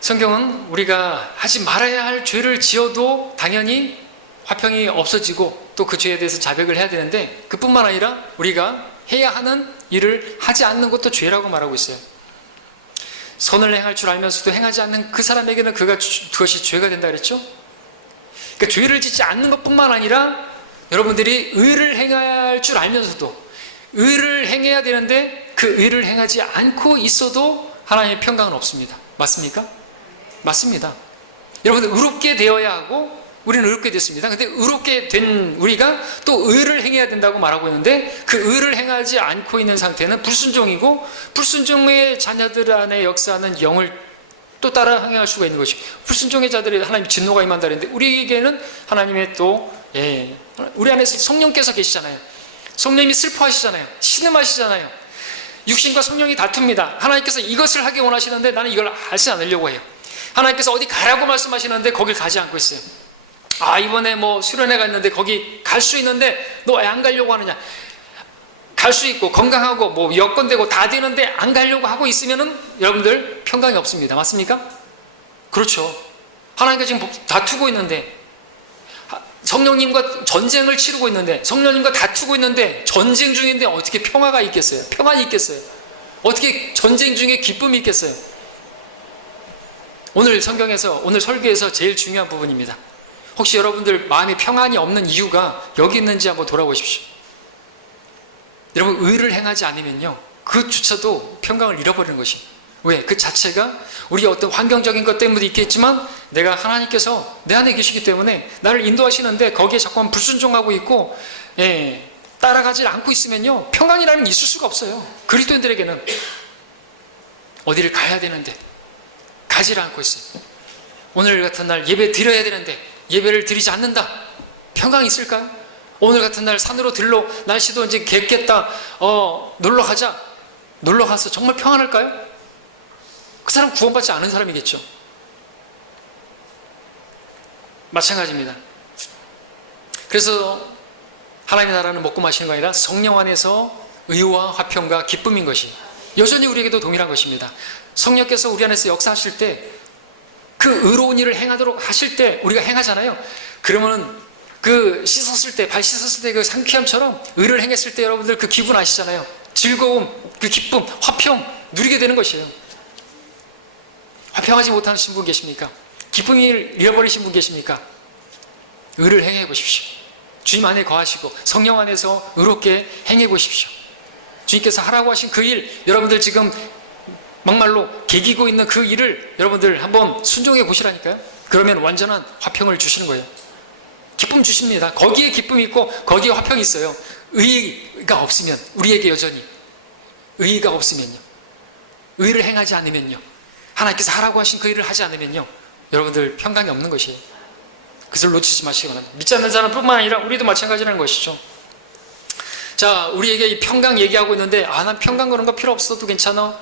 성경은 우리가 하지 말아야 할 죄를 지어도 당연히 화평이 없어지고 또 그 죄에 대해서 자백을 해야 되는데, 그뿐만 아니라 우리가 해야 하는 일을 하지 않는 것도 죄라고 말하고 있어요. 선을 행할 줄 알면서도 행하지 않는 그 사람에게는 그것이 죄가 된다 그랬죠. 그러니까 죄를 짓지 않는 것뿐만 아니라 여러분들이 의를 행할 줄 알면서도 의를 행해야 되는데 그 의를 행하지 않고 있어도 하나님의 평강은 없습니다. 맞습니까? 맞습니다. 여러분들, 의롭게 되어야 하고 우리는 의롭게 됐습니다. 근데 의롭게 된 우리가 또 의를 행해야 된다고 말하고 있는데, 그 의를 행하지 않고 있는 상태는 불순종이고, 불순종의 자녀들 안에 역사하는 영을 또 따라 행할 수가 있는 것이고, 불순종의 자들이 하나님 진노가 임한다 그랬는데, 우리에게는 하나님의 또 우리 안에 성령께서 계시잖아요. 성령님이 슬퍼하시잖아요. 신음하시잖아요. 육신과 성령이 다툽니다. 하나님께서 이것을 하기 원하시는데 나는 이걸 하지 않으려고 해요. 하나님께서 어디 가라고 말씀하시는데 거길 가지 않고 있어요. 이번에 뭐 수련회가 있는데 거기 갈 수 있는데 너 왜 안 가려고 하느냐. 갈 수 있고 건강하고 뭐 여건되고 다 되는데 안 가려고 하고 있으면은 여러분들 평강이 없습니다. 맞습니까? 그렇죠. 하나님과 지금 다투고 있는데, 성령님과 전쟁을 치르고 있는데, 성령님과 다투고 있는데, 전쟁 중인데 어떻게 평화가 있겠어요? 평안이 있겠어요? 어떻게 전쟁 중에 기쁨이 있겠어요? 오늘 성경에서, 오늘 설교에서 제일 중요한 부분입니다. 혹시 여러분들 마음에 평안이 없는 이유가 여기 있는지 한번 돌아보십시오. 여러분, 의를 행하지 않으면요, 그조차도 평강을 잃어버리는 것이. 왜? 그 자체가 우리의 어떤 환경적인 것 때문에 있겠지만, 내가 하나님께서 내 안에 계시기 때문에 나를 인도하시는데 거기에 자꾸만 불순종하고 있고, 따라가지 않고 있으면요, 평강이라는 게 있을 수가 없어요. 그리스도인들에게는. 어디를 가야 되는데 가지를 않고 있어요. 오늘 같은 날 예배 드려야 되는데 예배를 드리지 않는다. 평강이 있을까요? 오늘 같은 날 산으로 들러, 날씨도 이제 겠겠다, 놀러 가자. 놀러 가서 정말 평안할까요? 그 사람 구원받지 않은 사람이겠죠. 마찬가지입니다. 그래서 하나님의 나라는 먹고 마시는 거 아니라 성령 안에서 의와 화평과 기쁨인 것이 여전히 우리에게도 동일한 것입니다. 성령께서 우리 안에서 역사하실 때, 그 의로운 일을 행하도록 하실 때 우리가 행하잖아요. 그러면은 그 씻었을 때, 발 씻었을 때 그 상쾌함처럼 의를 행했을 때 여러분들 그 기분 아시잖아요. 즐거움, 그 기쁨, 화평 누리게 되는 것이에요. 화평하지 못하신 분 계십니까? 기쁨을 잃어버리신 분 계십니까? 의를 행해 보십시오. 주님 안에 거하시고 성령 안에서 의롭게 행해 보십시오. 주님께서 하라고 하신 그 일, 여러분들 지금 막말로 개기고 있는 그 일을 여러분들 한번 순종해 보시라니까요. 그러면 완전한 화평을 주시는 거예요. 기쁨 주십니다. 거기에 기쁨이 있고 거기에 화평이 있어요. 의의가 없으면, 우리에게 여전히 의의가 없으면요, 의를 행하지 않으면요, 하나님께서 하라고 하신 그 일을 하지 않으면요, 여러분들 평강이 없는 것이에요. 그것을 놓치지 마시기 바랍니다. 믿지 않는 사람뿐만 아니라 우리도 마찬가지라는 것이죠. 자, 우리에게 이 평강 얘기하고 있는데, 난 평강 그런 거 필요 없어도 괜찮아,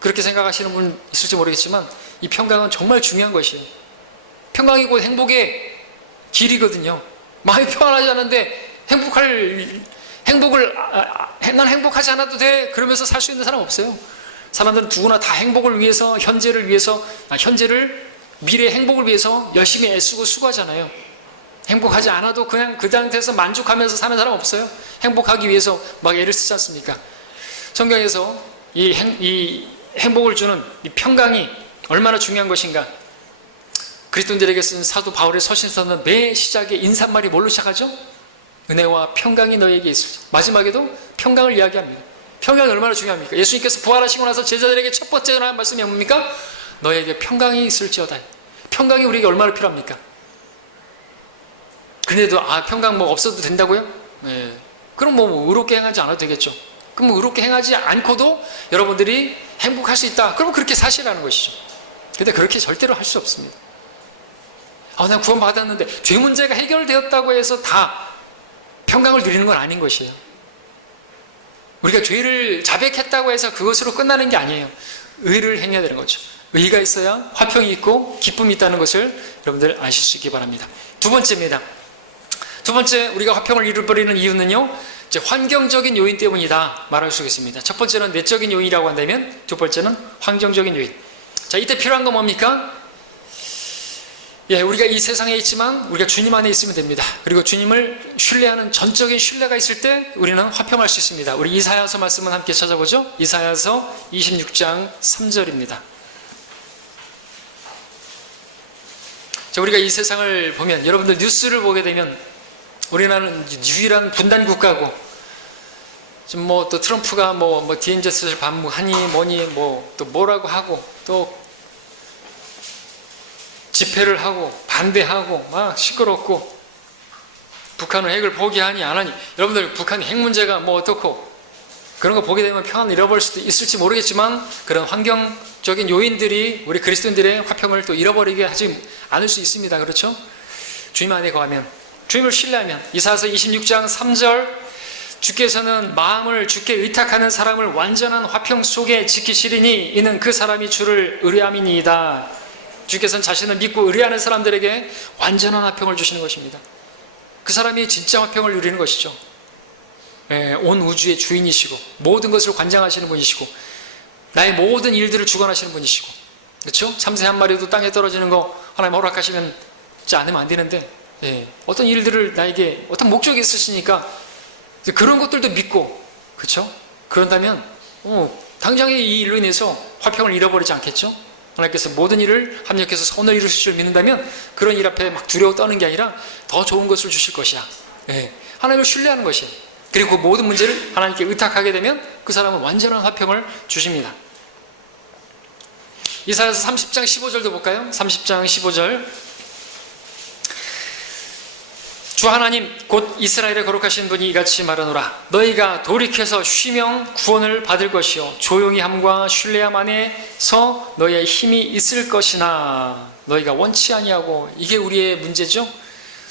그렇게 생각하시는 분 있을지 모르겠지만, 이 평강은 정말 중요한 것이에요. 평강이 곧 행복의 길이거든요. 마음이 평안하지 않은데 난 행복하지 않아도 돼, 그러면서 살 수 있는 사람 없어요. 사람들은 누구나 다 행복을 위해서, 현재를 미래의 행복을 위해서 열심히 애쓰고 수고하잖아요. 행복하지 않아도 그냥 그 상태에서 만족하면서 사는 사람 없어요. 행복하기 위해서 막 애를 쓰지 않습니까? 성경에서 이 행복을 주는 이 평강이 얼마나 중요한 것인가. 그리스도인들에게 쓴 사도 바울의 서신서는 매 시작에 인사말이 뭘로 시작하죠? 은혜와 평강이 너에게 있을지. 마지막에도 평강을 이야기합니다. 평강이 얼마나 중요합니까? 예수님께서 부활하시고 나서 제자들에게 첫 번째 하는 말씀이 뭡니까? 너에게 평강이 있을지어다. 평강이 우리에게 얼마나 필요합니까? 그런데도 평강 뭐 없어도 된다고요? 네. 그럼 뭐 의롭게 행하지 않아도 되겠죠. 그럼 뭐 의롭게 행하지 않고도 여러분들이 행복할 수 있다. 그럼 그렇게 사시라는 것이죠. 근데 그렇게 절대로 할 수 없습니다. 난 구원 받았는데 죄 문제가 해결되었다고 해서 다 평강을 누리는 건 아닌 것이에요. 우리가 죄를 자백했다고 해서 그것으로 끝나는 게 아니에요. 의를 행해야 되는 거죠. 의가 있어야 화평이 있고 기쁨이 있다는 것을 여러분들 아실 수 있기 바랍니다. 두 번째입니다. 두 번째, 우리가 화평을 잃어버리는 이유는요, 이제 환경적인 요인 때문이다 말할 수 있습니다. 첫 번째는 내적인 요인이라고 한다면, 두 번째는 환경적인 요인. 자, 이때 필요한 건 뭡니까? 우리가 이 세상에 있지만 우리가 주님 안에 있으면 됩니다. 그리고 주님을 신뢰하는 전적인 신뢰가 있을 때 우리는 화평할 수 있습니다. 우리 이사야서 말씀을 함께 찾아보죠. 이사야서 26장 3절입니다. 자, 우리가 이 세상을 보면, 여러분들 뉴스를 보게 되면, 우리나라는 유일한 분단 국가고, 지금 뭐 또 트럼프가 뭐 DNZ를 반문하니 뭐니 또 뭐라고 하고, 또 집회를 하고 반대하고 막 시끄럽고, 북한은 핵을 포기하니 안 하니, 여러분들 북한이 핵 문제가 뭐 어떻고, 그런 거 보게 되면 평안을 잃어버릴 수도 있을지 모르겠지만, 그런 환경적인 요인들이 우리 그리스도인들의 화평을 또 잃어버리게 하지 않을 수 있습니다. 그렇죠? 주님 안에 거하면, 주님을 신뢰하면. 이사야서 26장 3절, 주께서는 마음을 주께 의탁하는 사람을 완전한 화평 속에 지키시리니 이는 그 사람이 주를 의뢰함이니이다. 주께서는 자신을 믿고 의뢰하는 사람들에게 완전한 화평을 주시는 것입니다. 그 사람이 진짜 화평을 누리는 것이죠. 온 우주의 주인이시고 모든 것을 관장하시는 분이시고 나의 모든 일들을 주관하시는 분이시고, 그렇죠? 참새 한 마리도 땅에 떨어지는 거 하나님 허락하시면 않으면 안 되는데 예, 어떤 일들을 나에게 어떤 목적이 있으시니까 이제 그런 것들도 믿고, 그렇죠? 그런다면 당장에 이 일로 인해서 화평을 잃어버리지 않겠죠? 하나님께서 모든 일을 합력해서 선을 이루실 줄 믿는다면 그런 일 앞에 막 두려워 떠는 게 아니라 더 좋은 것을 주실 것이야. 예, 하나님을 신뢰하는 것이에요. 그리고 그 모든 문제를 하나님께 의탁하게 되면 그 사람은 완전한 화평을 주십니다. 이사야서 30장 15절도 볼까요? 30장 15절. 주 하나님 곧 이스라엘의 거룩하신 분이 이같이 말하노라. 너희가 돌이켜서 쉬면 구원을 받을 것이요 조용히 함과 신뢰함 안에서 너희의 힘이 있을 것이나 너희가 원치 아니하고. 이게 우리의 문제죠.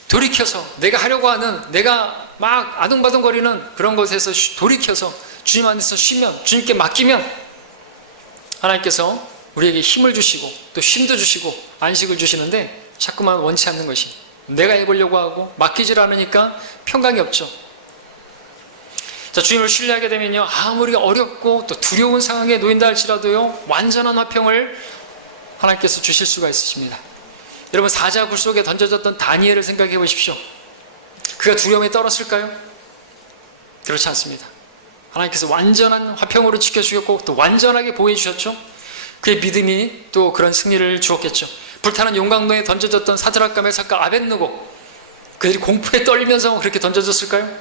돌이켜서 내가 하려고 하는, 내가 막 아둥바둥거리는 그런 것에서 돌이켜서 주님 안에서 쉬면, 주님께 맡기면 하나님께서 우리에게 힘을 주시고 또 쉼도 주시고 안식을 주시는데 자꾸만 원치 않는 것이, 내가 해보려고 하고 맡기질 않으니까 평강이 없죠. 자, 주님을 신뢰하게 되면요, 아무리 어렵고 또 두려운 상황에 놓인다 할지라도요, 완전한 화평을 하나님께서 주실 수가 있으십니다. 여러분, 사자 굴 속에 던져졌던 다니엘을 생각해 보십시오. 그가 두려움에 떨었을까요? 그렇지 않습니다. 하나님께서 완전한 화평으로 지켜주셨고 또 완전하게 보호해 주셨죠. 그의 믿음이 또 그런 승리를 주었겠죠. 불타는 용광로에 던져졌던 사드락과 메삭과 아벳느고, 그들이 공포에 떨리면서 그렇게 던져졌을까요?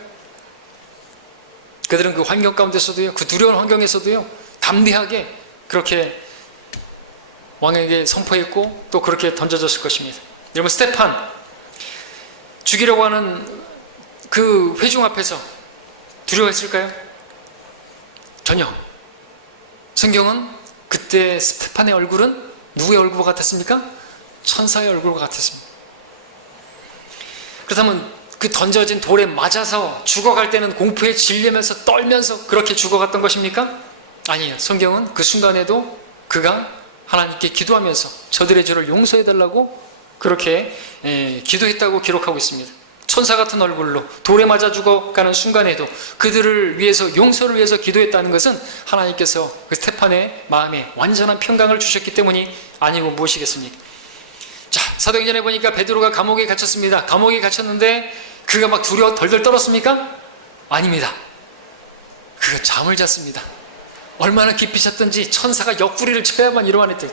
그들은 그 환경 가운데서도요, 그 두려운 환경에서도요, 담대하게 그렇게 왕에게 선포했고 또 그렇게 던져졌을 것입니다. 여러분, 스테판 죽이려고 하는 그 회중 앞에서 두려워했을까요? 전혀. 성경은 그때 스테판의 얼굴은 누구의 얼굴과 같았습니까? 천사의 얼굴과 같았습니다. 그렇다면 그 던져진 돌에 맞아서 죽어갈 때는 공포에 질리면서 떨면서 그렇게 죽어갔던 것입니까? 아니에요. 성경은 그 순간에도 그가 하나님께 기도하면서 저들의 죄를 용서해달라고 그렇게 기도했다고 기록하고 있습니다. 천사 같은 얼굴로 돌에 맞아 죽어가는 순간에도 그들을 위해서, 용서를 위해서 기도했다는 것은 하나님께서 그 스테판의 마음에 완전한 평강을 주셨기 때문이 아니고 무엇이겠습니까? 자, 사도행전에 보니까 베드로가 감옥에 갇혔습니다. 감옥에 gat혔는데 그가 막 두려워 덜덜 떨었습니까? 아닙니다. 그가 잠을 잤습니다. 얼마나 깊이 잤던지 천사가 옆구리를 쳐야만 일어나는데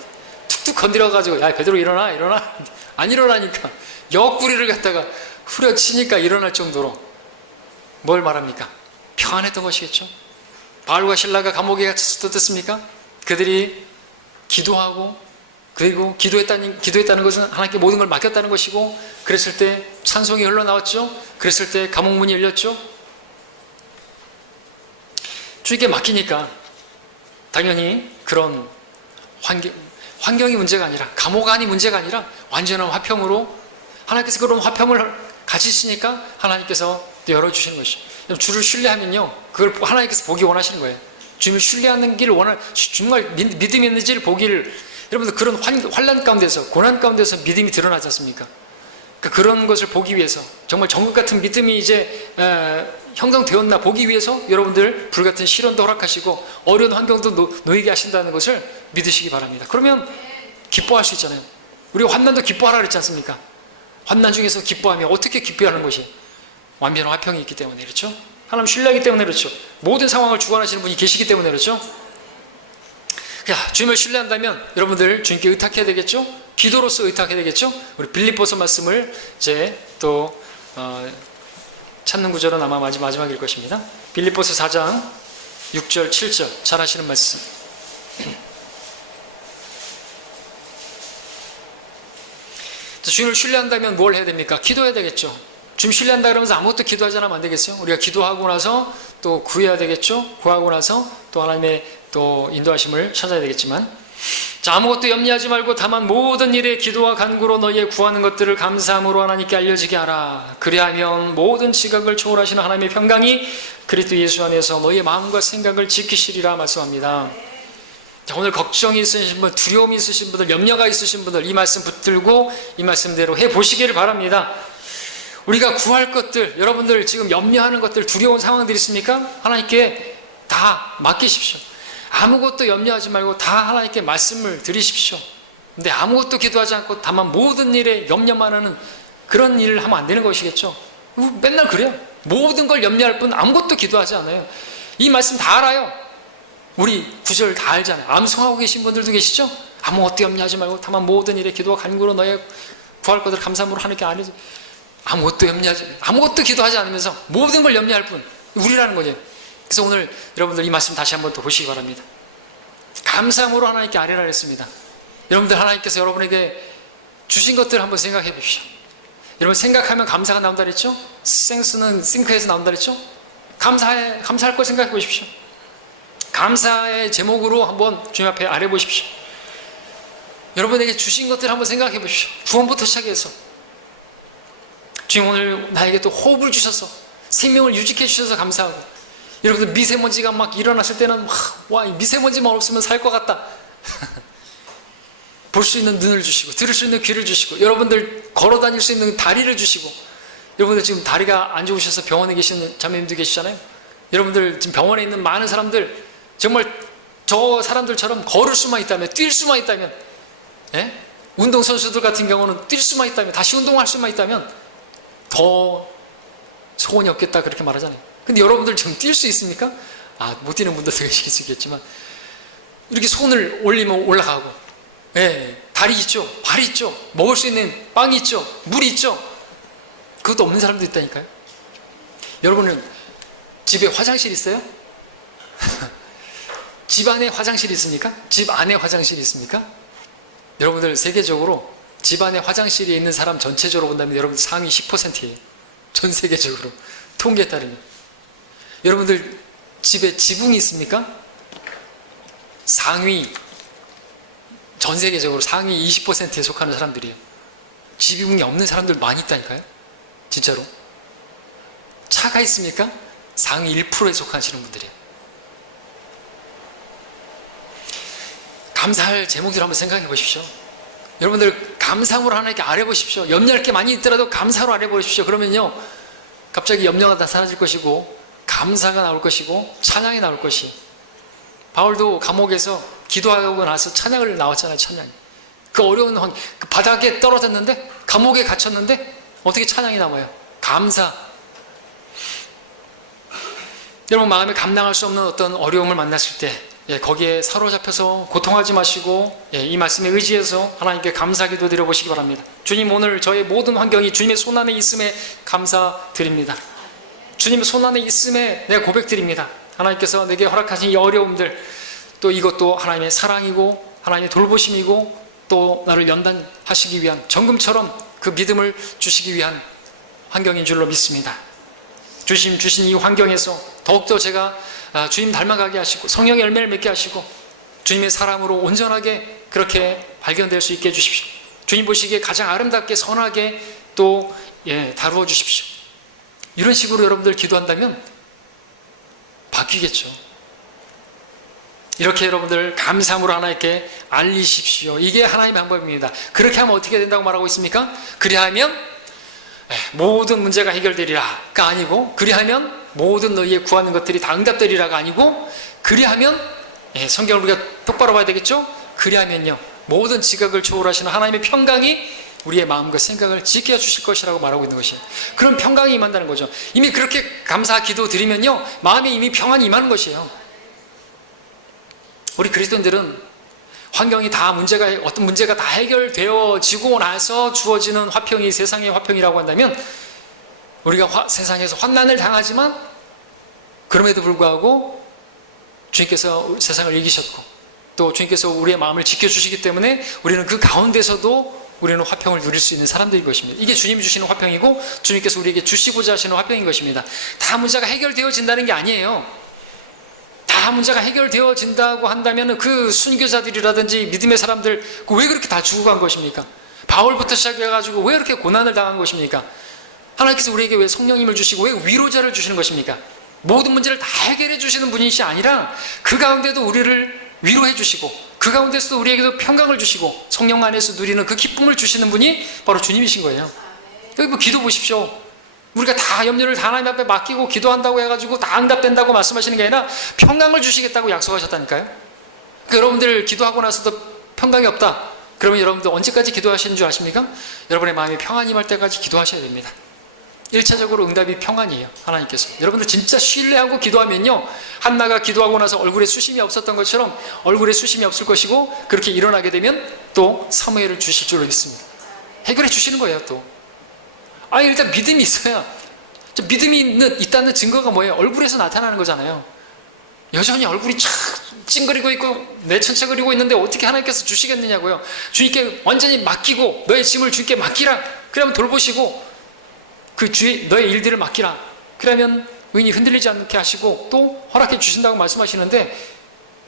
툭툭 건드려가지고, 야 베드로 일어나, 일어나. 안 일어나니까 옆구리를 갖다가 후려치니까 일어날 정도로 뭘 말합니까? 평안했던 것이겠죠. 바울과 실라가 감옥에 갇혔을 때 어땠습니까? 그들이 기도하고 그리고 기도했다는 것은 하나님께 모든 걸 맡겼다는 것이고, 그랬을 때 찬송이 흘러나왔죠. 그랬을 때 감옥문이 열렸죠. 주님께 맡기니까 당연히 그런 환경이 문제가 아니라, 감옥 안이 문제가 아니라 완전한 화평으로, 하나님께서 그런 화평을 가지시니까 하나님께서 또 열어주시는 것이죠. 주를 신뢰하면요, 그걸 하나님께서 보기 원하시는 거예요. 주님을 신뢰하는 길을 정말 믿음이 있는지를 보기를, 여러분들 그런 환난 가운데서, 고난 가운데서 믿음이 드러나지 않습니까? 그러니까 그런 것을 보기 위해서, 정말 정국 같은 믿음이 이제 형성되었나 보기 위해서 여러분들 불같은 시련도 허락하시고 어려운 환경도 놓이게 하신다는 것을 믿으시기 바랍니다. 그러면 기뻐할 수 있잖아요. 우리가 환난도 기뻐하라 그랬지 않습니까? 환난 중에서 기뻐하며, 어떻게 기뻐하는 것이? 완전한 화평이 있기 때문에 그렇죠? 하나님 신뢰하기 때문에 그렇죠. 모든 상황을 주관하시는 분이 계시기 때문에 그렇죠? 주님을 신뢰한다면 여러분들 주님께 의탁해야 되겠죠? 기도로서 의탁해야 되겠죠? 우리 빌립보서 말씀을 이제 또 찾는 구절은 아마 마지막일 것입니다. 빌립보서 4장 6절 7절 잘 하시는 말씀. 주님을 신뢰한다면 뭘 해야 됩니까? 기도해야 되겠죠. 주님 신뢰한다 그러면서 아무것도 기도하지 않으면 안 되겠어요? 우리가 기도하고 나서 또 구해야 되겠죠. 구하고 나서 또 하나님의 또 인도하심을 찾아야 되겠지만, 자, 아무것도 염려하지 말고 다만 모든 일에 기도와 간구로 너희의 구하는 것들을 감사함으로 하나님께 알려지게 하라. 그리하면 모든 지각을 초월하시는 하나님의 평강이 그리스도 예수 안에서 너희의 마음과 생각을 지키시리라 말씀합니다. 자, 오늘 걱정이 있으신 분, 두려움이 있으신 분들, 염려가 있으신 분들, 이 말씀 붙들고 이 말씀대로 해보시기를 바랍니다. 우리가 구할 것들, 여러분들 지금 염려하는 것들, 두려운 상황들이 있습니까? 하나님께 다 맡기십시오. 아무것도 염려하지 말고 다 하나님께 말씀을 드리십시오. 근데 아무것도 기도하지 않고 다만 모든 일에 염려만 하는 그런 일을 하면 안 되는 것이겠죠. 맨날 그래요. 모든 걸 염려할 뿐 아무것도 기도하지 않아요. 이 말씀 다 알아요. 우리 구절 다 알잖아요. 암송하고 계신 분들도 계시죠? 아무것도 염려하지 말고 다만 모든 일에 기도와 간구로 너의 구할 것을 감사함으로 하나님께 아뢰지. 아무것도 염려하지, 아무것도 기도하지 않으면서 모든 걸 염려할 뿐, 우리라는 거죠. 그래서 오늘 여러분들 이 말씀 다시 한번 더 보시기 바랍니다. 감사함으로 하나님께 아뢰라 했습니다. 여러분들 하나님께서 여러분에게 주신 것들 한번 생각해 보십시오. 여러분 생각하면 감사가 나온다 그랬죠? 생수는 싱크에서 나온다 그랬죠? 감사할 걸 생각해 보십시오. 감사의 제목으로 한번 주님 앞에 아뢰 보십시오. 여러분에게 주신 것들 한번 생각해 보십시오. 구원부터 시작해서 주님 오늘 나에게 또 호흡을 주셔서 생명을 유지해 주셔서 감사하고, 여러분들 미세먼지가 막 일어났을 때는 와, 미세먼지만 없으면 살 것 같다. 볼 수 있는 눈을 주시고 들을 수 있는 귀를 주시고, 여러분들 걸어 다닐 수 있는 다리를 주시고, 여러분들 지금 다리가 안 좋으셔서 병원에 계시는 자매님도 계시잖아요. 여러분들 지금 병원에 있는 많은 사람들 정말 저 사람들처럼 걸을 수만 있다면, 뛸 수만 있다면, 예? 운동선수들 같은 경우는 뛸 수만 있다면, 다시 운동할 수만 있다면 더 소원이 없겠다 그렇게 말하잖아요. 근데 여러분들 지금 뛸 수 있습니까? 못 뛰는 분들도 계실 수 있겠지만 이렇게 손을 올리면 올라가고, 예, 다리 있죠, 발이 있죠, 먹을 수 있는 빵이 있죠, 물이 있죠. 그것도 없는 사람도 있다니까요. 여러분은 집에 화장실 있어요? 집 안에 화장실이 있습니까? 집 안에 화장실이 있습니까? 여러분들 세계적으로 집 안에 화장실이 있는 사람 전체적으로 본다면 여러분들 상위 10%예요. 전 세계적으로 통계에 따르면. 여러분들 집에 지붕이 있습니까? 상위, 전 세계적으로 상위 20%에 속하는 사람들이에요. 지붕이 없는 사람들 많이 있다니까요. 진짜로. 차가 있습니까? 상위 1%에 속하시는 분들이에요. 감사할 제목들 한번 생각해 보십시오. 여러분들 감사함으로 하나님께 아뢰 보십시오. 염려할 게 많이 있더라도 감사로 아뢰 보십시오. 그러면요, 갑자기 염려가 다 사라질 것이고 감사가 나올 것이고 찬양이 나올 것이에요. 바울도 감옥에서 기도하고 나서 찬양을 나왔잖아요. 찬양이. 그 어려운 그 바닥에 떨어졌는데, 감옥에 갇혔는데 어떻게 찬양이 나와요? 감사. 여러분 마음에 감당할 수 없는 어떤 어려움을 만났을 때, 거기에 사로잡혀서 고통하지 마시고, 이 말씀에 의지해서 하나님께 감사기도 드려보시기 바랍니다. 주님, 오늘 저의 모든 환경이 주님의 손안에 있음에 감사드립니다. 주님의 손안에 있음에 내가 고백드립니다. 하나님께서 내게 허락하신 이 어려움들, 또 이것도 하나님의 사랑이고 하나님의 돌보심이고 또 나를 연단하시기 위한, 정금처럼 그 믿음을 주시기 위한 환경인 줄로 믿습니다. 주신 이 환경에서 더욱더 제가 주님 닮아가게 하시고 성령의 열매를 맺게 하시고 주님의 사랑으로 온전하게 그렇게 발견될 수 있게 해주십시오. 주님 보시기에 가장 아름답게 선하게 또 다루어 주십시오. 이런 식으로 여러분들 기도한다면 바뀌겠죠. 이렇게 여러분들 감사함으로 하나님께 알리십시오. 이게 하나님의 방법입니다. 그렇게 하면 어떻게 된다고 말하고 있습니까? 그리하면 모든 문제가 해결되리라가 아니고, 그리하면 모든 너희의 구하는 것들이 다 응답되리라가 아니고, 그리하면, 성경을 우리가 똑바로 봐야 되겠죠? 그리하면요, 모든 지각을 초월하시는 하나님의 평강이 우리의 마음과 생각을 지켜주실 것이라고 말하고 있는 것이에요. 그런 평강이 임한다는 거죠. 이미 그렇게 감사 기도 드리면요, 마음에 이미 평안이 임하는 것이에요. 우리 그리스도인들은 환경이 다 어떤 문제가 다 해결되어지고 나서 주어지는 화평이 세상의 화평이라고 한다면, 우리가 세상에서 환난을 당하지만 그럼에도 불구하고 주님께서 세상을 이기셨고 또 주님께서 우리의 마음을 지켜주시기 때문에 우리는 그 가운데서도 우리는 화평을 누릴 수 있는 사람들인 것입니다. 이게 주님이 주시는 화평이고 주님께서 우리에게 주시고자 하시는 화평인 것입니다. 다 문제가 해결되어진다는 게 아니에요. 다 문제가 해결되어진다고 한다면 그 순교자들이라든지 믿음의 사람들 왜 그렇게 다 죽어간 것입니까? 바울부터 시작해가지고 왜 이렇게 고난을 당한 것입니까? 하나님께서 우리에게 왜 성령님을 주시고 왜 위로자를 주시는 것입니까? 모든 문제를 다 해결해 주시는 분이시 아니라 그 가운데도 우리를 위로해 주시고 그 가운데서도 우리에게도 평강을 주시고 성령 안에서 누리는 그 기쁨을 주시는 분이 바로 주님이신 거예요. 여기 기도 보십시오. 우리가 다 염려를 다 하나님 앞에 맡기고 기도한다고 해가지고 다 응답된다고 말씀하시는 게 아니라 평강을 주시겠다고 약속하셨다니까요. 그러니까 여러분들 기도하고 나서도 평강이 없다, 그러면 여러분들 언제까지 기도하시는 줄 아십니까? 여러분의 마음이 평안이 임할 때까지 기도하셔야 됩니다. 1차적으로 응답이 평안이에요. 하나님께서. 여러분들 진짜 신뢰하고 기도하면요, 한나가 기도하고 나서 얼굴에 수심이 없었던 것처럼 얼굴에 수심이 없을 것이고, 그렇게 일어나게 되면 또 사무엘을 주실 줄로 믿습니다. 해결해 주시는 거예요. 또 아니, 일단 믿음이 있어야. 믿음이 있다는 증거가 뭐예요? 얼굴에서 나타나는 거잖아요. 여전히 얼굴이 쫙 찡그리고 있고 내천천거리고 있는데 어떻게 하나님께서 주시겠느냐고요. 주님께 완전히 맡기고, 너의 짐을 주님께 맡기라. 그러면 돌보시고, 그 주의 너의 일들을 맡기라. 그러면 의인이 흔들리지 않게 하시고 또 허락해 주신다고 말씀하시는데,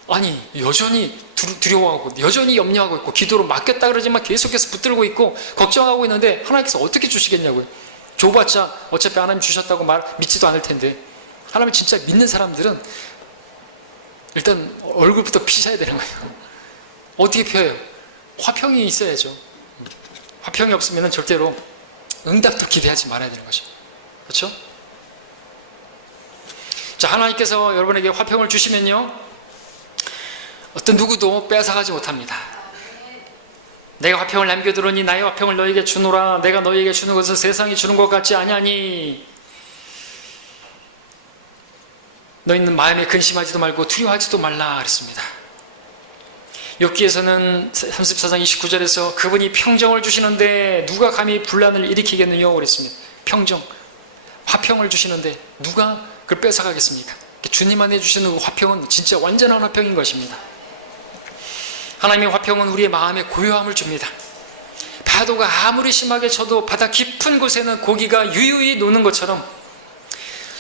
아니 여전히 두려워하고 여전히 염려하고 있고 기도로 맡겼다 그러지만 계속해서 붙들고 있고 걱정하고 있는데 하나님께서 어떻게 주시겠냐고요. 줘봤자 어차피 하나님 주셨다고 믿지도 않을 텐데. 하나님 진짜 믿는 사람들은 일단 얼굴부터 피셔야 되는 거예요. 어떻게 펴요? 화평이 있어야죠. 화평이 없으면 절대로 응답도 기대하지 말아야 되는 거죠. 그렇죠? 자, 하나님께서 여러분에게 화평을 주시면요, 어떤 누구도 빼앗아가지 못합니다. 내가 화평을 남겨두려니 나의 화평을 너에게 주노라. 내가 너에게 주는 것은 세상이 주는 것 같지 아니하니 너희는 마음에 근심하지도 말고 두려워하지도 말라 그랬습니다. 욥기에서는 34장 29절에서 그분이 평정을 주시는데 누가 감히 분란을 일으키겠느냐 그랬습니다. 평정, 화평을 주시는데 누가 그걸 뺏어가겠습니까? 주님 안에 주시는 그 화평은 진짜 완전한 화평인 것입니다. 하나님의 화평은 우리의 마음에 고요함을 줍니다. 파도가 아무리 심하게 쳐도 바다 깊은 곳에는 고기가 유유히 노는 것처럼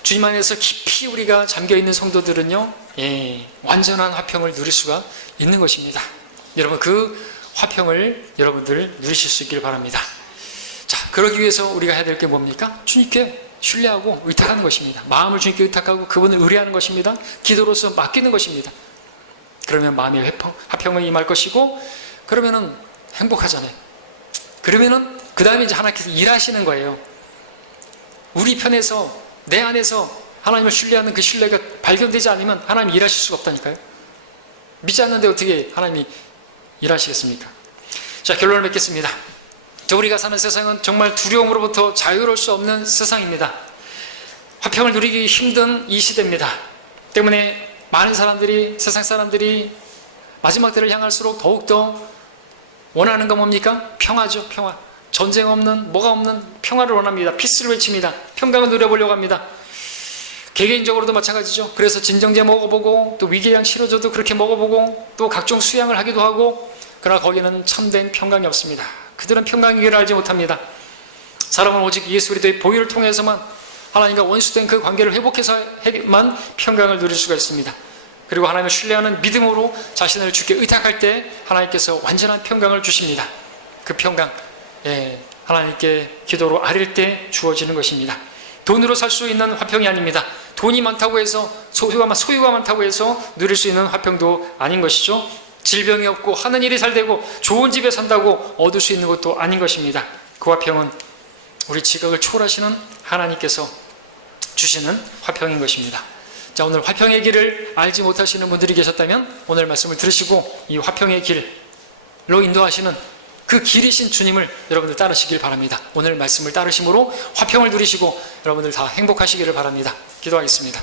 주님 안에서 깊이 우리가 잠겨있는 성도들은요, 완전한 화평을 누릴 수가 있는 것입니다. 여러분, 그 화평을 여러분들 누리실 수 있기를 바랍니다. 자, 그러기 위해서 우리가 해야 될 게 뭡니까? 주님께 신뢰하고 의탁하는 것입니다. 마음을 주님께 의탁하고 그분을 의뢰하는 것입니다. 기도로서 맡기는 것입니다. 그러면 마음의 화평이 임할 것이고, 그러면은 행복하잖아요. 그러면은 그 다음에 이제 하나님께서 일하시는 거예요. 우리 편에서, 내 안에서 하나님을 신뢰하는 그 신뢰가 발견되지 않으면 하나님이 일하실 수가 없다니까요. 믿지 않는데 어떻게 하나님이 일하시겠습니까? 자, 결론을 맺겠습니다. 우리가 사는 세상은 정말 두려움으로부터 자유로울 수 없는 세상입니다. 화평을 누리기 힘든 이 시대입니다. 때문에 많은 사람들이, 세상 사람들이 마지막 때를 향할수록 더욱더 원하는 건 뭡니까? 평화죠. 평화. 전쟁 없는, 뭐가 없는 평화를 원합니다. 피스를 외칩니다. 평강을 누려보려고 합니다. 개개인적으로도 마찬가지죠. 그래서 진정제 먹어보고, 또 위궤양 치료제도 그렇게 먹어보고, 또 각종 수양을 하기도 하고, 그러나 거기는 참된 평강이 없습니다. 그들은 평강이기를 알지 못합니다. 사람은 오직 예수 그리스도의 보혈을 통해서만, 하나님과 원수된 그 관계를 회복해서만 평강을 누릴 수가 있습니다. 그리고 하나님을 신뢰하는 믿음으로 자신을 주께 의탁할 때 하나님께서 완전한 평강을 주십니다. 그 평강, 하나님께 기도로 아릴 때 주어지는 것입니다. 돈으로 살 수 있는 화평이 아닙니다. 돈이 많다고 해서, 소유가 많다고 해서 누릴 수 있는 화평도 아닌 것이죠. 질병이 없고 하는 일이 잘 되고 좋은 집에 산다고 얻을 수 있는 것도 아닌 것입니다. 그 화평은 우리 지각을 초월하시는 하나님께서 주시는 화평인 것입니다. 자, 오늘 화평의 길을 알지 못하시는 분들이 계셨다면 오늘 말씀을 들으시고 이 화평의 길로 인도하시는 그 길이신 주님을 여러분들 따르시길 바랍니다. 오늘 말씀을 따르심으로 화평을 누리시고 여러분들 다 행복하시기를 바랍니다. 기도하겠습니다.